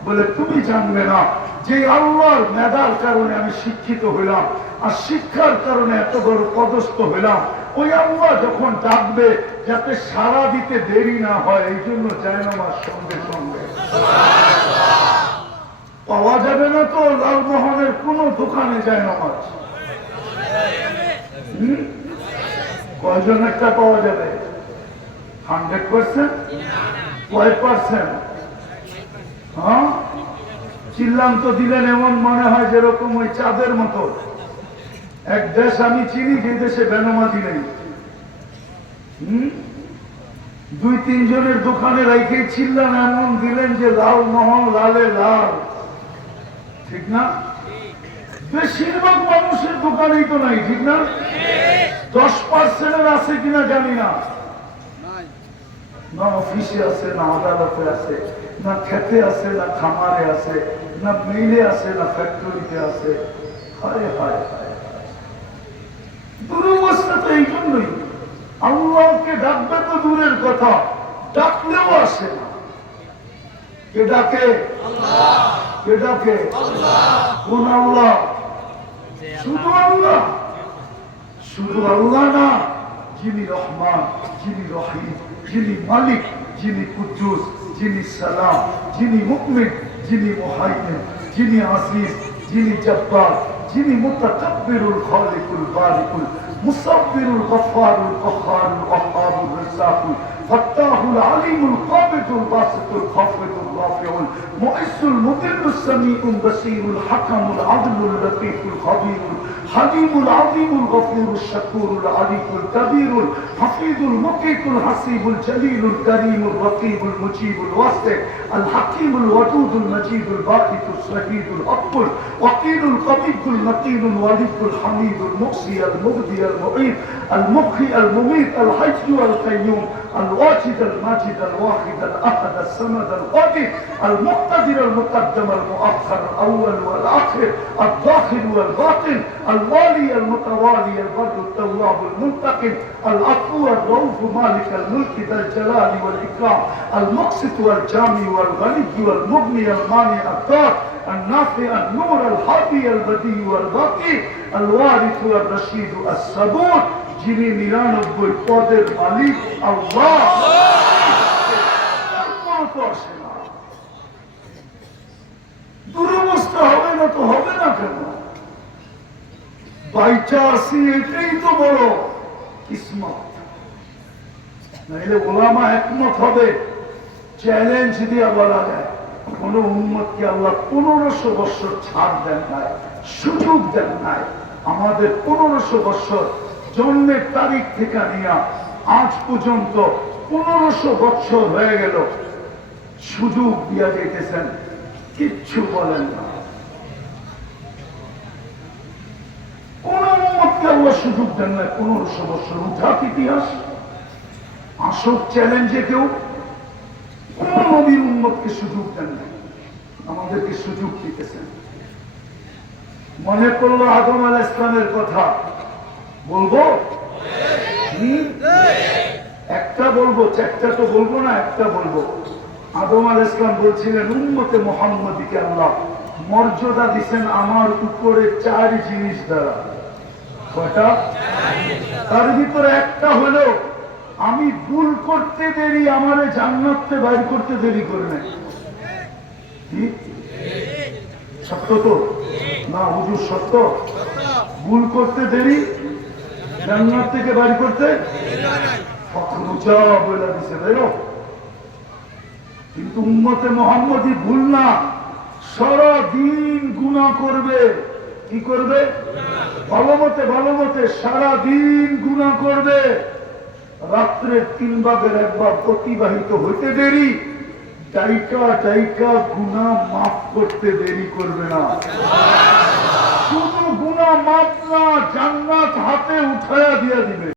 বলে তুমি জানবে না যে আল্লাহর মেধার কারণে আমি শিক্ষিত হইলাম, আর শিক্ষার কারণে এত বড় পদস্থ হইলাম। ওই আল্লাহ যখন ডাকবে যাতে সারা দিতে দেরি না হয়, এই জন্য জায়নামাজ সঙ্গে সঙ্গে পাওয়া যাবে না। তো লালমোহনের কোন দোকানে জায়নামাজ কয়জন একটা পাওয়া যাবে? 100%? কয় পার্সেন্ট? হ্যাঁ, চিল্লাম তো দিলেন এমন মনে হয় যেরকম ওই চাঁদের মতো। এক দেশ আমি চিনি, যে দেশে বেনামাজি নেই। 2-3 জনের দোকানে রেখে চিল্লাম এমন দিলেন যে লালমোহন লালে লাল, ঠিক না? বেশিরভাগ মানুষের দোকানেই তো নাই, ঠিক না? 10% আছে কিনা জানি না, না অফিসে আছে, না আদালতে আছে, না খেতে আছে, না খামারে আছে, না মিলে আছে, না ফ্যাক্টরিতে আছে। হায় হায় হায়, দুরবস্থা তো এই জন্যই। আল্লাহকে ডাকবে তো দূরের কথা, ডাকলেও আসে না। কে ডাকে? কে ডাকে? কোন আল্লাহ? শুধু আল্লাহ? শুধু আল্লাহ না, যিনি রহমান, যিনি রহিম, যিনি মালিক, যিনি কুদ্দুস, যিনি সালাম, যিনি মুমিন, যিনি মুহাইমিন, যিনি আজিজ, যিনি জব্বার, যিনি মুতাকাব্বিরুল খালিকুল বারিকুল মুসাব্বিরুল গফফারুল কহ্হারুল ওয়াহ্হাবুর রাজ্জাকুল ফাত্তাহুল আলিমুল কাবিদুল বাসিতুল খাফিদুর রাফিউল মুইসুল মুদিল্লুস সামিউল বাসীরুল হাকামুল আদলুল লতীফুল খাবীরুল হালিমুল আযীমুল গফুরুশ শাকুরুল আলিকুল কবীরুল হাফিজুল মুকিতুল হাসিবুল জলিলুল করিমুল রকিবুল মুজিবুল ওয়াসি আল হাকিমুল ওয়াদুদুল মজিদুল বাকিতুল শহীদুল হকুল ওয়াকিলুল কবিকুল মতিনুল ওয়ালিকুল হামিদুল মুকসি আল মুগদি আল মুঈদ আল মুখি আল মুমীত আল হাইয়্যু আল কাইয়্যুম الواجد الماجد الواحد الأحد الصمد القادر المقتدر المقدم المؤخر الأول والآخر الظاهر والباطن الوالي المتوالي البر التواب المنتقم العفو الرؤوف مالك الملك ذا الجلال والإكرام المقسط والجامع والغني والمغني المانع الضار النافع النور الهادي البديع والباقي الوارث والرشيد الصبور যিনি 99 পদের মালিক আল্লাহ। দুরবস্থা হবে না তো হবে না কেন? বাইচা আসি, এটাই তো বড় কিসমত। নাইলে ওলামা একমত হবে, চ্যালেঞ্জ দিয়ে বলা যায় কোন উম্মতকে আল্লাহ 1500 বছর ছাড় দেন নাই, সুযোগ দেন নাই। আমাদের 1500 বছর জন্মের তারিখ থেকে নিয়ে আজ পর্যন্ত 1500 বছর হয়ে গেল, সুযোগ দিয়া যেতেছেন, কিচ্ছু বলেন না। কোন উম্মতকে আল্লাহ সুযোগ দেন না 1500 বছর। উঠাক ইতিহাস, আসল চ্যালেঞ্জে কেউ কোন নবীর উম্মতকে সুযোগ দেন না, আমাদেরকে সুযোগ দিতেছেন। মনে করলো আদম আলাইহিস সালামের কথা, বলবো? একটা বলবো, চারটা তো বলবো না, একটা বলবো। আদম আলাইহিস সালাম বলছিলেন উম্মতে মুহাম্মাদীকে আল্লাহ মর্যাদা দিবেন আমার উপরে 4 জিনিস দ্বারা। কয়টা? তার ভিতরে একটা হলো আমি ভুল করতে দেরি, আমারে জান্নাতে বাইর করতে দেরি করে নাই। সত্য তো? না হুজুর সত্য, ভুল করতে দেরি, জান্নাত থেকে বাড়ি করতে ফখরুজা বলে দিছে, বেরো। কিন্তু উম্মতে মোহাম্মদী ভুল না, সারা দিন গুনাহ করবে। কি করবে? ভালো মতে সারা দিন গুনাহ করবে। রাত্রে 3 ভাগের 1 ভাগ অতিবাহিত হইতে দেরি, ডাইকা গুনাহ মাফ করতে দেরি করবে না। শুধু গুনাহ মাফ না, জান্নাত হাতে উঠায়া দিয়ে দিবে।